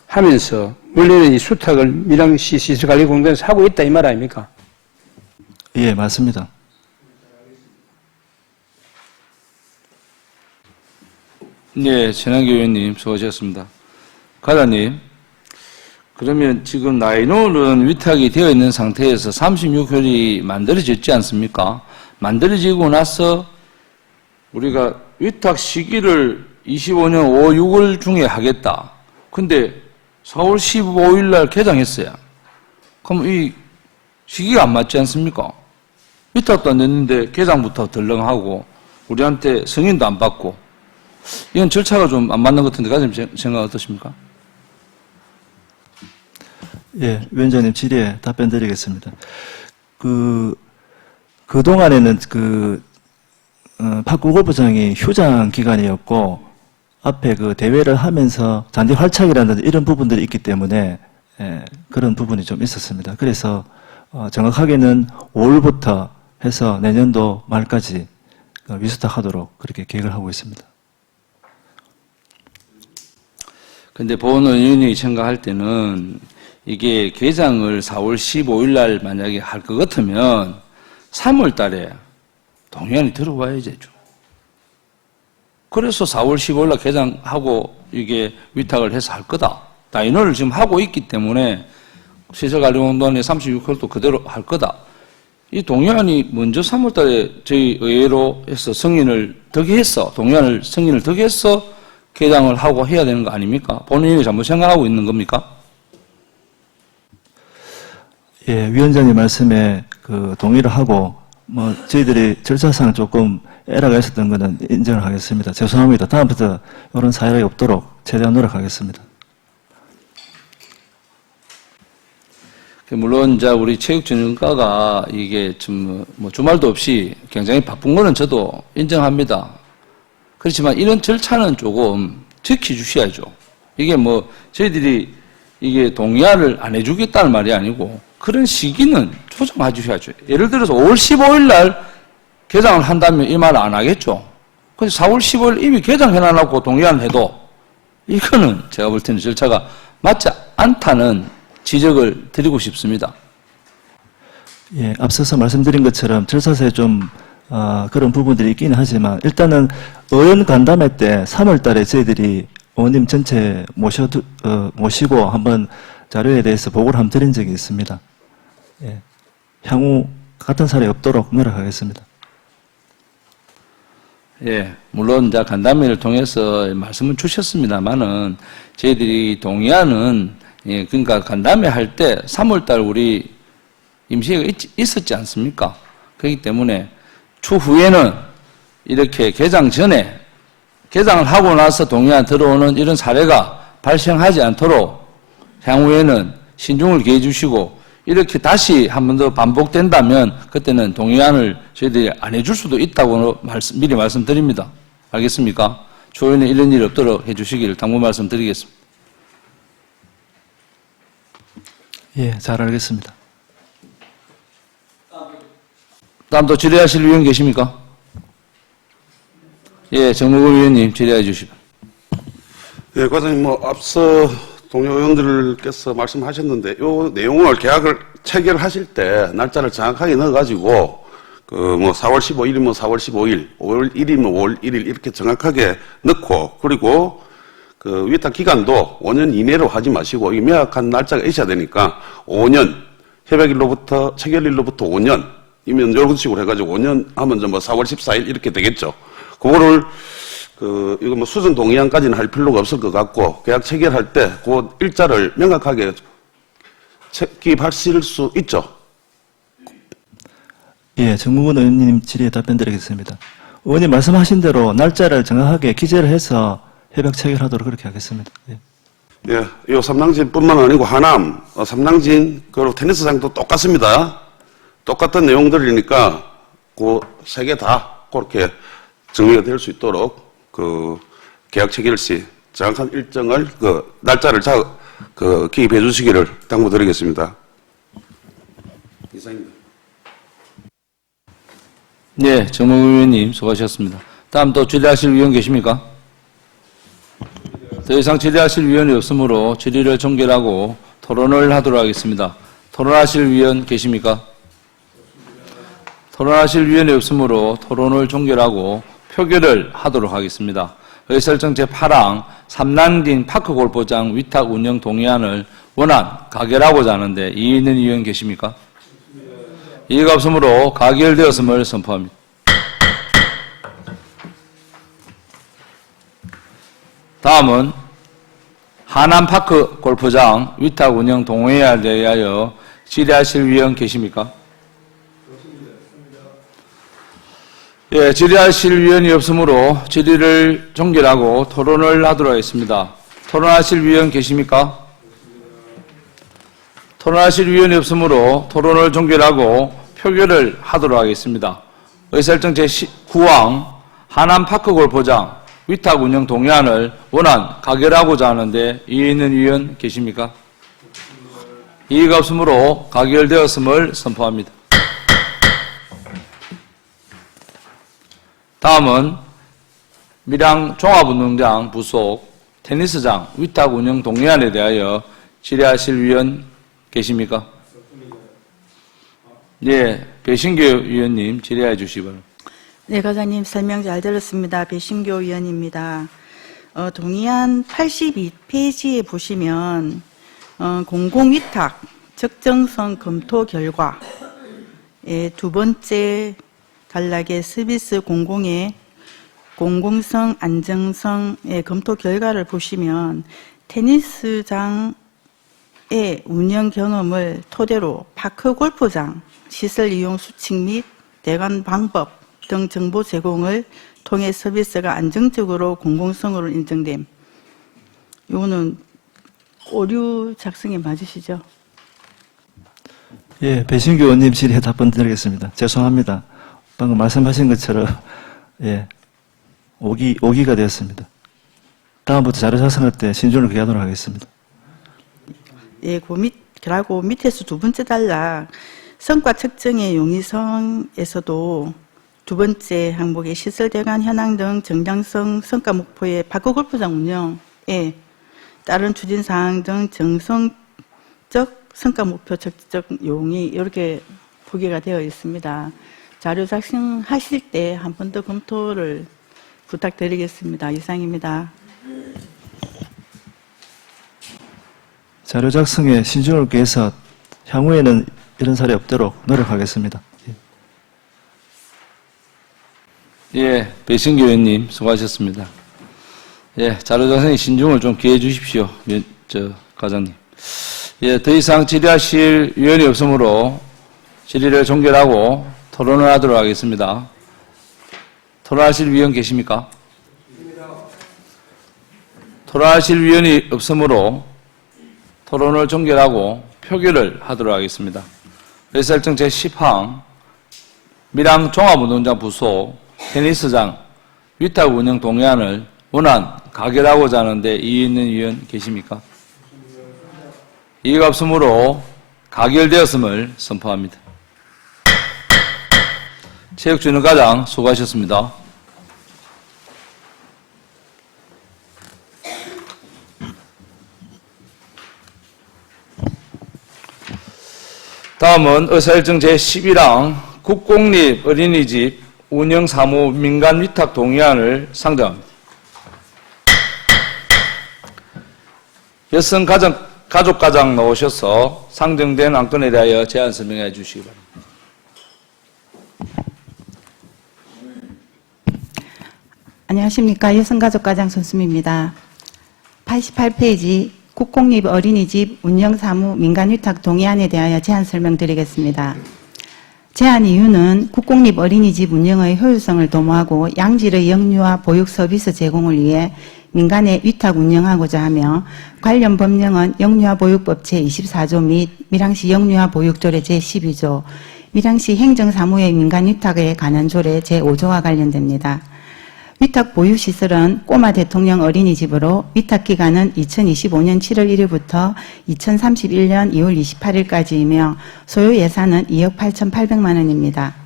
하면서 원래는 이 수탁을 밀양시 시설관리공단에서 하고 있다 이 말 아닙니까? 예, 맞습니다. 네, 최남기 의원님 수고하셨습니다. 과장님, 그러면 지금 나인홀은 위탁이 되어 있는 상태에서 36홀이 만들어졌지 않습니까? 만들어지고 나서 우리가 위탁 시기를 25년 5, 6월 중에 하겠다. 근데 4월 15일 날 개장했어요. 그럼 이 시기가 안 맞지 않습니까? 위탁도 안 됐는데 개장부터 덜렁하고 우리한테 승인도 안 받고 이건 절차가 좀 안 맞는 것 같은데 과장님 생각 어떠십니까? 예, 위원장님 질의에 답변 드리겠습니다. 그동안에는 박구골부장이 휴장 기간이었고, 앞에 그 대회를 하면서 잔디 활착이라든지 이런 부분들이 있기 때문에, 그런 부분이 좀 있었습니다. 그래서, 정확하게는 5월부터 해서 내년도 말까지 위수탁 하도록 그렇게 계획을 하고 있습니다. 근데 본 의원이 생각할 때는 이게 개장을 4월 15일 날 만약에 할 것 같으면 3월 달에 동의안이 들어와야죠. 그래서 4월 15일 날 개장하고 이게 위탁을 해서 할 거다. 다이너를 지금 하고 있기 때문에 시설관리공단의 36홀도 그대로 할 거다. 이 동의안이 먼저 3월 달에 저희 의회로 해서 승인을 득해서 동의안을 승인을 득해서 개장을 하고 해야 되는 거 아닙니까? 본인이 잘못 생각하고 있는 겁니까? 예, 위원장님 말씀에 동의를 하고, 저희들이 절차상 조금 에러가 있었던 거는 인정을 하겠습니다. 죄송합니다. 다음부터 이런 사례가 없도록 최대한 노력하겠습니다. 물론, 이제 우리 체육진흥과가 이게 주말도 없이 굉장히 바쁜 거는 저도 인정합니다. 그렇지만 이런 절차는 조금 지켜주셔야죠. 이게 저희들이 이게 동의안을 안 해주겠다는 말이 아니고, 그런 시기는 조정해 주셔야죠. 예를 들어서 5월 15일 날 개장을 한다면 이 말 안 하겠죠. 근데 4월 15일 이미 개장해놔놓고 동의안을 해도 이거는 제가 볼 때는 절차가 맞지 않다는 지적을 드리고 싶습니다. 예, 앞서서 말씀드린 것처럼 절차상에 좀 그런 부분들이 있긴 하지만 일단은 의원 간담회 때 3월 달에 저희들이 의원님 전체 모시고 한번 자료에 대해서 보고를 한번 드린 적이 있습니다. 예, 향후 같은 사례 없도록 노력하겠습니다. 예, 물론 이제 간담회를 통해서 말씀을 주셨습니다만은 저희들이 동의안은 그러니까 간담회 할 때 3월 달 우리 임시회가 있었지 않습니까? 그렇기 때문에 추후에는 이렇게 개장 전에 개장을 하고 나서 동의안 들어오는 이런 사례가 발생하지 않도록 향후에는 신중을 기해 주시고 이렇게 다시 한 번 더 반복된다면 그때는 동의안을 저희들이 안 해줄 수도 있다고 미리 말씀드립니다. 알겠습니까? 추후에는 이런 일이 없도록 해 주시기를 당부 말씀드리겠습니다. 예, 잘 알겠습니다. 다음 또 질의하실 의원 계십니까? 예, 정무근 의원님 질의해 주시죠. 예, 과장님, 앞서 동료 의원들께서 말씀하셨는데, 요 내용을 계약을 체결하실 때 날짜를 정확하게 넣어가지고, 4월 15일이면 4월 15일, 5월 1일이면 5월 1일 이렇게 정확하게 넣고, 그리고 위탁 기간도 5년 이내로 하지 마시고, 이 명확한 날짜가 있어야 되니까 5년, 협약일로부터 체결일로부터 5년 이면 이런 식으로 해가지고 5년 하면 뭐 4월 14일 이렇게 되겠죠. 그거를 이거 뭐 수정 동의안까지는 할 필요가 없을 것 같고 계약 체결할 때 그 일자를 명확하게 기입하실 수 있죠. 예, 정무근 의원님 질의에 답변드리겠습니다. 의원님 말씀하신 대로 날짜를 정확하게 기재를 해서 협약 체결하도록 그렇게 하겠습니다. 예. 예, 이 삼당진뿐만 아니고 하남, 삼당진 그리고 테니스장도 똑같습니다. 똑같은 내용들이니까 그 세 개 다 그렇게 정리가 될 수 있도록 계약 체결 시 정확한 일정을 날짜를 기입해 주시기를 당부드리겠습니다. 이상입니다. 네, 정몽 의원님 수고하셨습니다. 다음 또 질의하실 위원 계십니까? 더 이상 질의하실 위원이 없으므로 질의를 종결하고 토론을 하도록 하겠습니다. 토론하실 위원 계십니까? 토론하실 위원이 없으므로 토론을 종결하고 표결을 하도록 하겠습니다. 의설정 제8항 삼당진 파크골프장 위탁 운영 동의안을 원안 가결하고자 하는데 이의 있는 위원 계십니까? 이의가 없으므로 가결되었음을 선포합니다. 다음은 하남파크 골프장 위탁 운영 동의안에 대하여 질의하실 위원 계십니까? 예, 질의하실 위원이 없으므로 질의를 종결하고 토론을 하도록 하겠습니다. 토론하실 위원 계십니까? 토론하실 위원이 없으므로 토론을 종결하고 표결을 하도록 하겠습니다. 의설정 제9항 하남파크골프장 위탁 운영 동의안을 원안 가결하고자 하는데 이의 있는 위원 계십니까? 이의가 없으므로 가결되었음을 선포합니다. 다음은 밀양 종합운동장 부속 테니스장 위탁 운영 동의안에 대하여 질의하실 위원 계십니까? 예, 배신교 위원님 질의해 주시기 바랍니다. 네, 과장님 설명 잘 들었습니다. 배신교 위원입니다. 동의안 82페이지에 보시면 공공위탁 적정성 검토 결과 두 번째 단락의 서비스 공공의 공공성 안정성의 검토 결과를 보시면 테니스장의 운영 경험을 토대로 파크 골프장 시설 이용 수칙 및 대관 방법 등 정보 제공을 통해 서비스가 안정적으로 공공성으로 인정됨. 이거는 오류 작성이 맞으시죠? 예, 배신교 의원님 질의에 답변 드리겠습니다. 죄송합니다. 방금 말씀하신 것처럼 예, 오기가 되었습니다. 다음부터 자료 작성할 때 신중을 기하도록 하겠습니다. 예, 그리고 밑에서 두 번째 단락 성과 측정의 용이성에서도 두 번째 항목의 시설 대관 현황 등 정당성 성과 목표의 파크 골프장 운영에 따른 추진 사항 등 정성적 성과 목표 적적 용이 이렇게 부기가 되어 있습니다. 자료 작성하실 때 한 번 더 검토를 부탁드리겠습니다. 이상입니다. 자료 작성에 신중을 기해서 향후에는 이런 사례 없도록 노력하겠습니다. 예, 배신교 의원님 수고하셨습니다. 예, 자료 작성에 신중을 좀 기해 주십시오. 과장님. 예, 더 이상 질의하실 위원이 없으므로 질의를 종결하고 토론을 하도록 하겠습니다. 토론하실 위원 계십니까? 토론하실 위원이 없으므로 토론을 종결하고 표결을 하도록 하겠습니다. 의설정 제10항 밀양 종합운동장 부속 테니스장 위탁 운영 동의안을 원안 가결하고자 하는데 이의 있는 위원 계십니까? 이의가 없으므로 가결되었음을 선포합니다. 체육진흥과장 수고하셨습니다. 다음은 의사일정 제11항 국공립 어린이집 운영사무 민간 위탁 동의안을 상정합니다. 가족과장 나오셔서 상정된 안건에 대하여 제안 설명해 주시기 바랍니다. 안녕하십니까. 여성가족과장 손수미입니다. 88페이지 국공립 어린이집 운영사무 민간위탁 동의안에 대하여 제안 설명드리겠습니다. 제안 이유는 국공립 어린이집 운영의 효율성을 도모하고 양질의 영유아 보육 서비스 제공을 위해 민간에 위탁 운영하고자 하며 관련 법령은 영유아 보육법 제24조 및 밀양시 영유아 보육조례 제12조, 밀양시 행정사무의 민간 위탁에 관한 조례 제5조와 관련됩니다. 위탁 보육시설은 꼬마 대통령 어린이집으로 위탁기간은 2025년 7월 1일부터 2031년 2월 28일까지이며 소요 예산은 2억 8,800만 원입니다.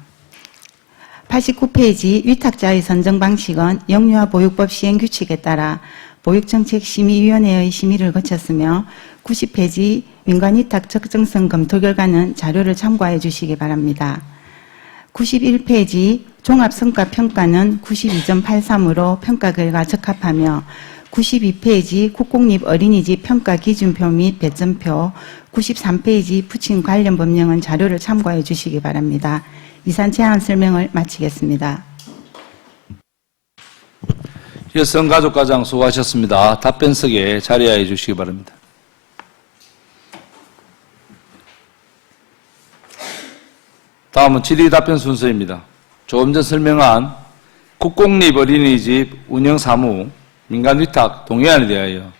89페이지 위탁자의 선정 방식은 영유아 보육법 시행규칙에 따라 보육정책심의위원회의 심의를 거쳤으며 90페이지 민간위탁 적정성 검토 결과는 자료를 참고해 주시기 바랍니다. 91페이지 종합성과평가는 92.83으로 평가 결과 적합하며 92페이지 국공립 어린이집 평가 기준표 및 배점표, 93페이지 부친 관련 법령은 자료를 참고해 주시기 바랍니다. 이상 제안 설명을 마치겠습니다. 여성가족과장 수고하셨습니다. 답변석에 자리하여 주시기 바랍니다. 다음은 질의 답변 순서입니다. 조금 전 설명한 국공립 어린이집 운영사무 민간위탁 동의안에 대하여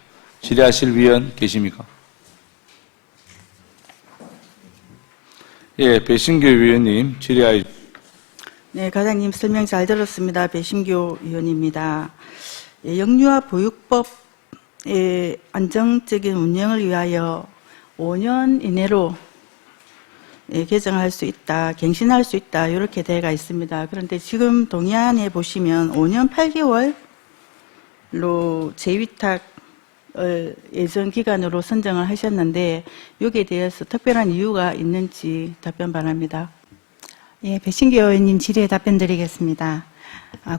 질의하실 위원 계십니까? 예, 배신교 위원님 질의하여 주십시오. 네, 과장님 설명 잘 들었습니다. 배신교 위원입니다. 예, 영유아 보육법의 안정적인 운영을 위하여 5년 이내로 개정할 수 있다, 갱신할 수 있다 이렇게 되어 있습니다. 그런데 지금 동의안에 보시면 5년 8개월로 재위탁 예정 기간으로 선정을 하셨는데 여기에 대해서 특별한 이유가 있는지 답변 바랍니다. 예, 배신교 의원님 질의에 답변 드리겠습니다.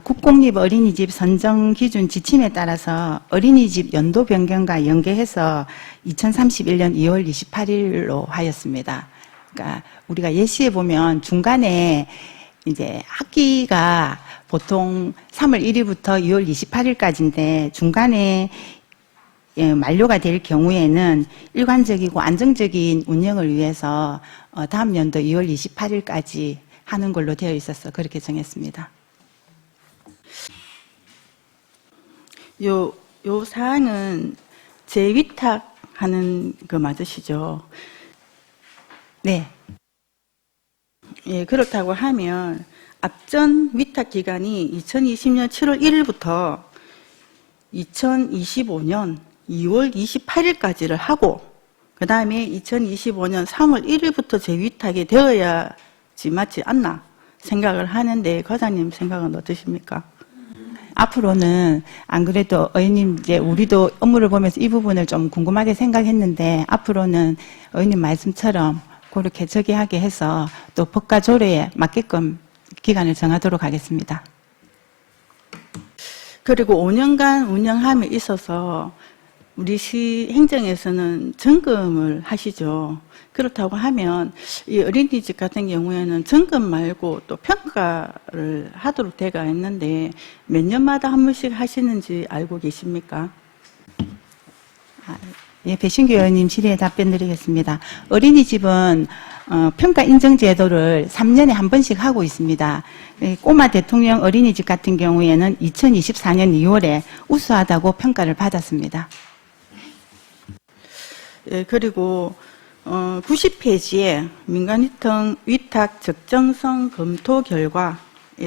국공립 어린이집 선정 기준 지침에 따라서 어린이집 연도 변경과 연계해서 2031년 2월 28일로 하였습니다. 그러니까 우리가 예시에 보면 중간에 이제 학기가 보통 3월 1일부터 2월 28일까지인데 중간에 만료가 될 경우에는 일관적이고 안정적인 운영을 위해서 다음 연도 2월 28일까지 하는 걸로 되어 있어서 그렇게 정했습니다. 요 사항은 재위탁하는 거 맞으시죠? 네. 예, 그렇다고 하면 앞전 위탁 기간이 2020년 7월 1일부터 2025년 2월 28일까지를 하고 그 다음에 2025년 3월 1일부터 재위탁이 되어야지 맞지 않나 생각을 하는데 과장님 생각은 어떠십니까? 앞으로는 안 그래도 의원님 이제 우리도 업무를 보면서 이 부분을 좀 궁금하게 생각했는데 앞으로는 의원님 말씀처럼 그렇게 저기하게 해서 또 법과 조례에 맞게끔 기간을 정하도록 하겠습니다. 그리고 5년간 운영함에 있어서 우리 시 행정에서는 점검을 하시죠. 그렇다고 하면 이 어린이집 같은 경우에는 점검 말고 또 평가를 하도록 되어 있는데 몇 년마다 한 번씩 하시는지 알고 계십니까? 예, 배신교 의원님 질의에 답변 드리겠습니다. 어린이집은 평가 인정 제도를 3년에 한 번씩 하고 있습니다. 꼬마 대통령 어린이집 같은 경우에는 2024년 2월에 우수하다고 평가를 받았습니다. 예, 그리고 90페이지에 민간 위탁 적정성 검토 결과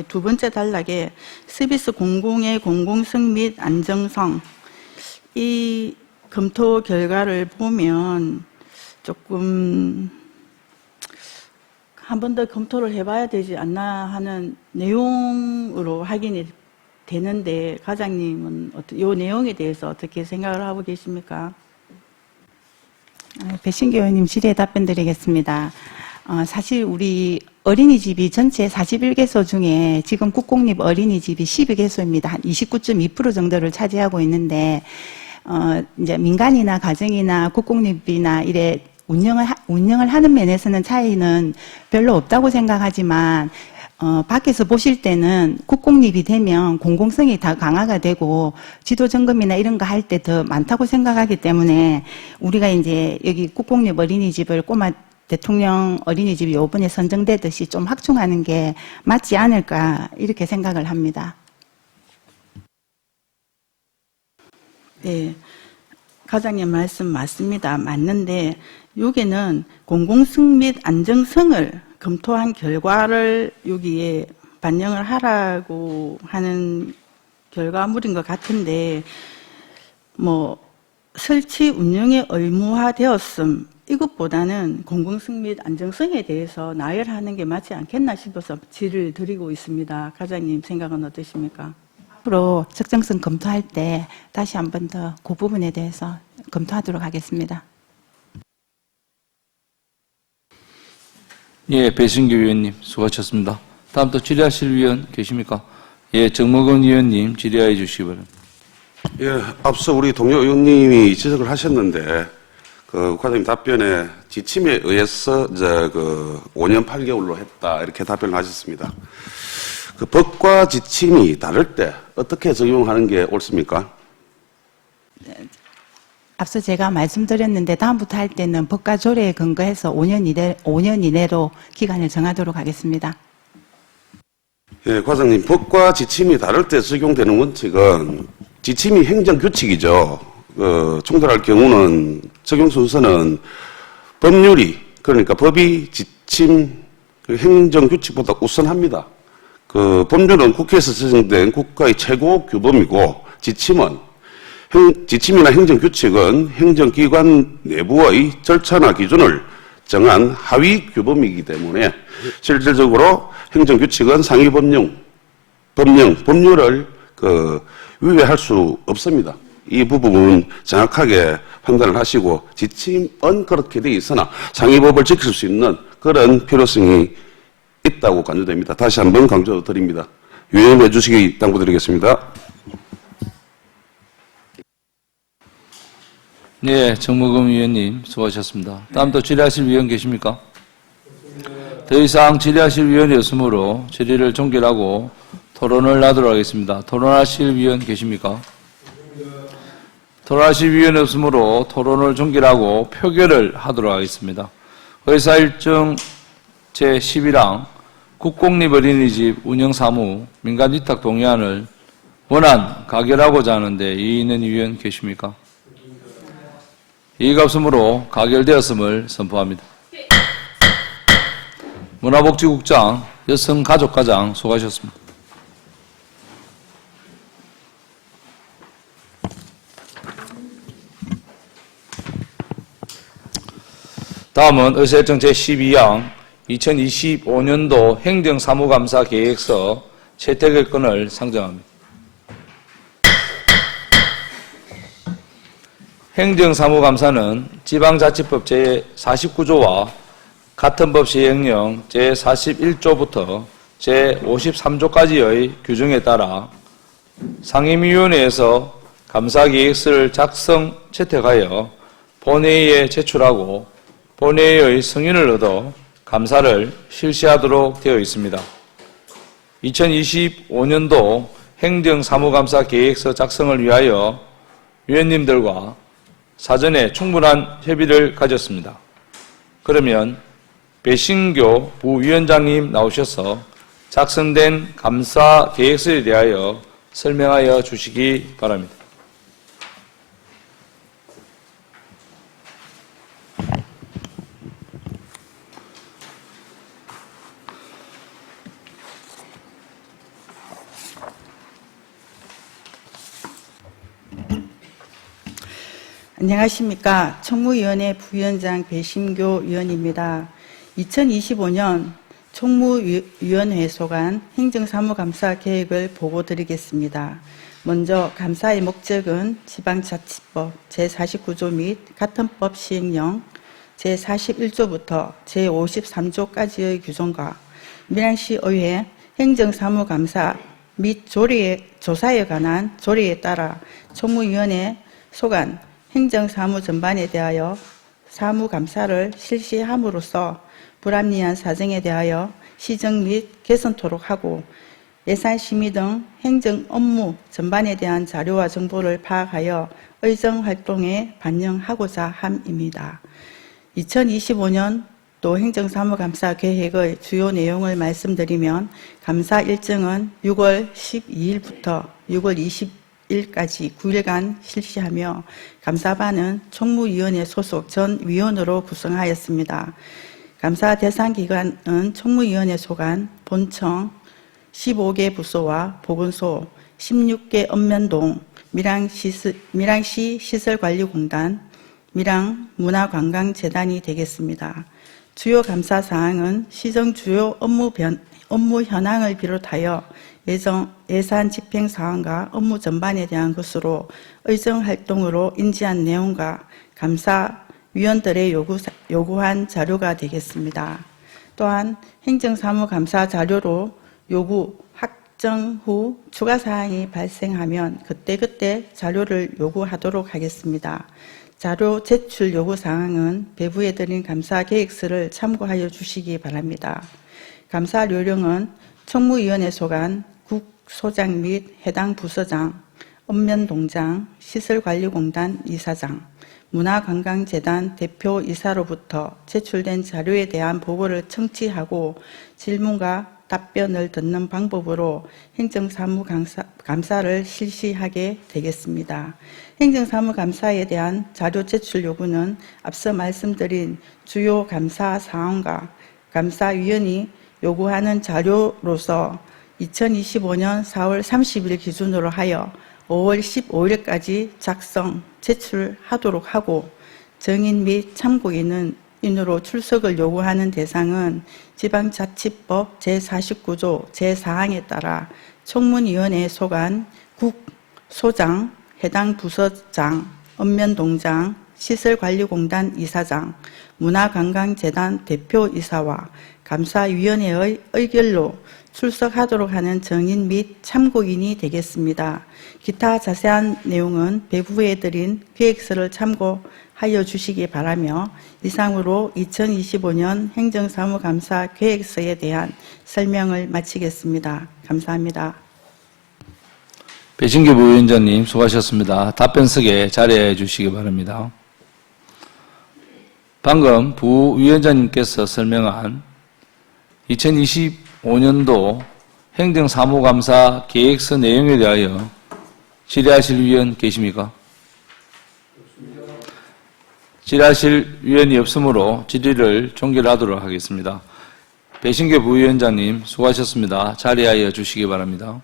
두 번째 단락에 서비스 공공의 공공성 및 안정성 이 검토 결과를 보면 조금 한 번 더 검토를 해봐야 되지 않나 하는 내용으로 확인이 되는데 과장님은 이 내용에 대해서 어떻게 생각을 하고 계십니까? 배신교 의원님 질의에 답변 드리겠습니다. 사실 우리 어린이집이 전체 41개소 중에 지금 국공립 어린이집이 12개소입니다. 한 29.2% 정도를 차지하고 있는데 이제 민간이나 가정이나 국공립이나 이래 운영을 하는 면에서는 차이는 별로 없다고 생각하지만, 밖에서 보실 때는 국공립이 되면 공공성이 다 강화가 되고 지도 점검이나 이런 거 할 때 더 많다고 생각하기 때문에 우리가 이제 여기 국공립 어린이집을 꼬마 대통령 어린이집이 요번에 선정되듯이 좀 확충하는 게 맞지 않을까 이렇게 생각을 합니다. 네, 과장님 말씀 맞습니다. 맞는데 여기는 공공성 및 안정성을 검토한 결과를 여기에 반영을 하라고 하는 결과물인 것 같은데, 뭐 설치 운영의 의무화되었음 이것보다는 공공성 및 안정성에 대해서 나열하는 게 맞지 않겠나 싶어서 질의를 드리고 있습니다. 과장님 생각은 어떠십니까? 앞으로 적정성 검토할 때 다시 한 번 더 그 부분에 대해서 검토하도록 하겠습니다. 예, 배신규 위원님 수고하셨습니다. 다음 또 질의하실 위원 계십니까? 예, 정mog원 위원님 질의해 주시기 바랍니다. 예, 앞서 우리 동료 의원님이 지적을 하셨는데, 그 과장님 답변에 지침에 의해서 이제 그 5년 8개월로 했다 이렇게 답변을 하셨습니다. 그 법과 지침이 다를 때 어떻게 적용하는 게 옳습니까? 앞서 제가 말씀드렸는데 다음부터 할 때는 법과 조례에 근거해서 5년 이내로 기간을 정하도록 하겠습니다. 예, 과장님, 법과 지침이 다를 때 적용되는 원칙은 지침이 행정규칙이죠. 충돌할 경우는 적용 순서는 법률이, 그러니까 법이 지침, 행정규칙보다 우선합니다. 그 법률은 국회에서 제정된 국가의 최고 규범이고, 지침이나 행정규칙은 행정기관 내부의 절차나 기준을 정한 하위 규범이기 때문에 실질적으로 행정규칙은 상위 법령을 위배할 수 없습니다. 이 부분은 정확하게 판단을 하시고, 지침은 그렇게 돼 있으나 상위법을 지킬 수 있는 그런 필요성이 있다고 간주됩니다. 다시 한번 강조드립니다. 유념해 주시기 당부드리겠습니다. 네, 정mog원 위원님 수고하셨습니다. 다음 또 질의하실 위원 계십니까? 더 이상 질의하실 위원이 없으므로 질의를 종결하고 토론을 하도록 하겠습니다. 토론하실 위원 계십니까? 토론하실 위원이 없으므로 토론을 종결하고 표결을 하도록 하겠습니다. 의사일정 제11항 국공립 어린이집 운영사무 민간위탁 동의안을 원안 가결하고자 하는데 이의 있는 위원 계십니까? 이의가 없으므로 가결되었음을 선포합니다. 문화복지국장, 여성가족과장 수고하셨습니다. 다음은 의사일정 제12항 2025년도 행정사무감사 계획서 채택의 건을 상정합니다. 행정사무감사는 지방자치법 제49조와 같은 법 시행령 제41조부터 제53조까지의 규정에 따라 상임위원회에서 감사계획서를 작성, 채택하여 본회의에 제출하고 본회의의 승인을 얻어 감사를 실시하도록 되어 있습니다. 2025년도 행정사무감사 계획서 작성을 위하여 위원님들과 사전에 충분한 협의를 가졌습니다. 그러면 배신교 부위원장님 나오셔서 작성된 감사 계획서에 대하여 설명하여 주시기 바랍니다. 안녕하십니까. 총무위원회 부위원장 배신교 위원입니다. 2025년 총무위원회 소관 행정사무감사 계획을 보고드리겠습니다. 먼저 감사의 목적은 지방자치법 제49조 및 같은 법 시행령 제41조부터 제53조까지의 규정과 밀양시 의회 행정사무감사 및 조사에 관한 조례에 따라 총무위원회 소관, 행정사무 전반에 대하여 사무감사를 실시함으로써 불합리한 사정에 대하여 시정 및 개선토록 하고 예산심의 등 행정 업무 전반에 대한 자료와 정보를 파악하여 의정활동에 반영하고자 함입니다. 2025년 또 행정사무감사 계획의 주요 내용을 말씀드리면 감사 일정은 6월 12일부터 6월 20일까지 9일간 실시하며 감사반은 총무위원회 소속 전 위원으로 구성하였습니다. 감사 대상 기관은 총무위원회 소관, 본청, 15개 부서와 보건소, 16개 읍면동, 밀양시 시설관리공단, 밀양문화관광재단이 되겠습니다. 주요 감사 사항은 시정 주요 업무 현황을 비롯하여 예산 집행 사항과 업무 전반에 대한 것으로 의정활동으로 인지한 내용과 감사위원들의 요구한 자료가 되겠습니다. 또한 행정사무감사 자료로 요구 확정 후 추가 사항이 발생하면 그때그때 자료를 요구하도록 하겠습니다. 자료 제출 요구 사항은 배부해 드린 감사 계획서를 참고하여 주시기 바랍니다. 감사 요령은 총무위원회 소관, 국소장 및 해당 부서장, 읍면동장, 시설관리공단 이사장, 문화관광재단 대표이사로부터 제출된 자료에 대한 보고를 청취하고 질문과 답변을 듣는 방법으로 행정사무감사를 실시하게 되겠습니다. 행정사무감사에 대한 자료 제출 요구는 앞서 말씀드린 주요 감사 사항과 감사위원이 요구하는 자료로서 2025년 4월 30일 기준으로 하여 5월 15일까지 작성, 제출하도록 하고 정인 및 참고인으로 출석을 요구하는 대상은 지방자치법 제49조 제4항에 따라 총무위원회 소관, 국소장, 해당 부서장, 읍면동장, 시설관리공단 이사장, 문화관광재단 대표이사와 감사위원회의 의결로 출석하도록 하는 정인 및 참고인이 되겠습니다. 기타 자세한 내용은 배부해드린 계획서를 참고하여 주시기 바라며 이상으로 2025년 행정사무감사 계획서에 대한 설명을 마치겠습니다. 감사합니다. 배진규 부위원장님 수고하셨습니다. 답변석에 자리해 주시기 바랍니다. 방금 부위원장님께서 설명한 2025년도 행정사무감사 계획서 내용에 대하여 질의하실 위원 계십니까? 질의하실 위원이 없으므로 질의를 종결하도록 하겠습니다. 배신교 부위원장님 수고하셨습니다. 자리하여 주시기 바랍니다.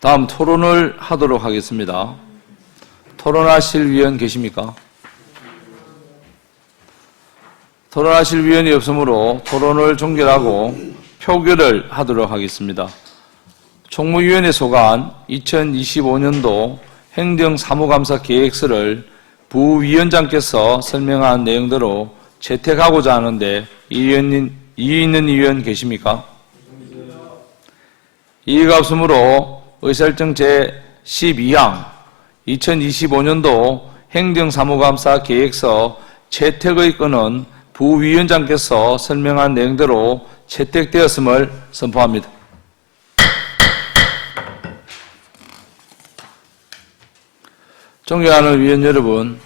다음 토론을 하도록 하겠습니다. 토론하실 위원 계십니까? 토론하실 위원이 없으므로 토론을 종결하고 표결을 하도록 하겠습니다. 총무위원회 소관 2025년도 행정사무감사 계획서를 부위원장께서 설명한 내용대로 채택하고자 하는데 이의 있는 위원 계십니까? 이의가 없으므로 의사일정 제12항 2025년도 행정사무감사 계획서 채택의 건은 부위원장께서 설명한 내용대로 채택되었음을 선포합니다. 존경하는 위원 여러분,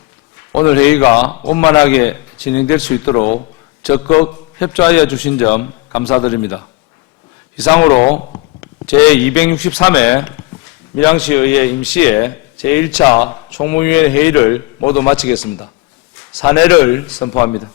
오늘 회의가 원만하게 진행될 수 있도록 적극 협조하여 주신 점 감사드립니다. 이상으로 제263회 밀양시의회 임시회 제1차 총무위원회 회의를 모두 마치겠습니다. 산회를 선포합니다.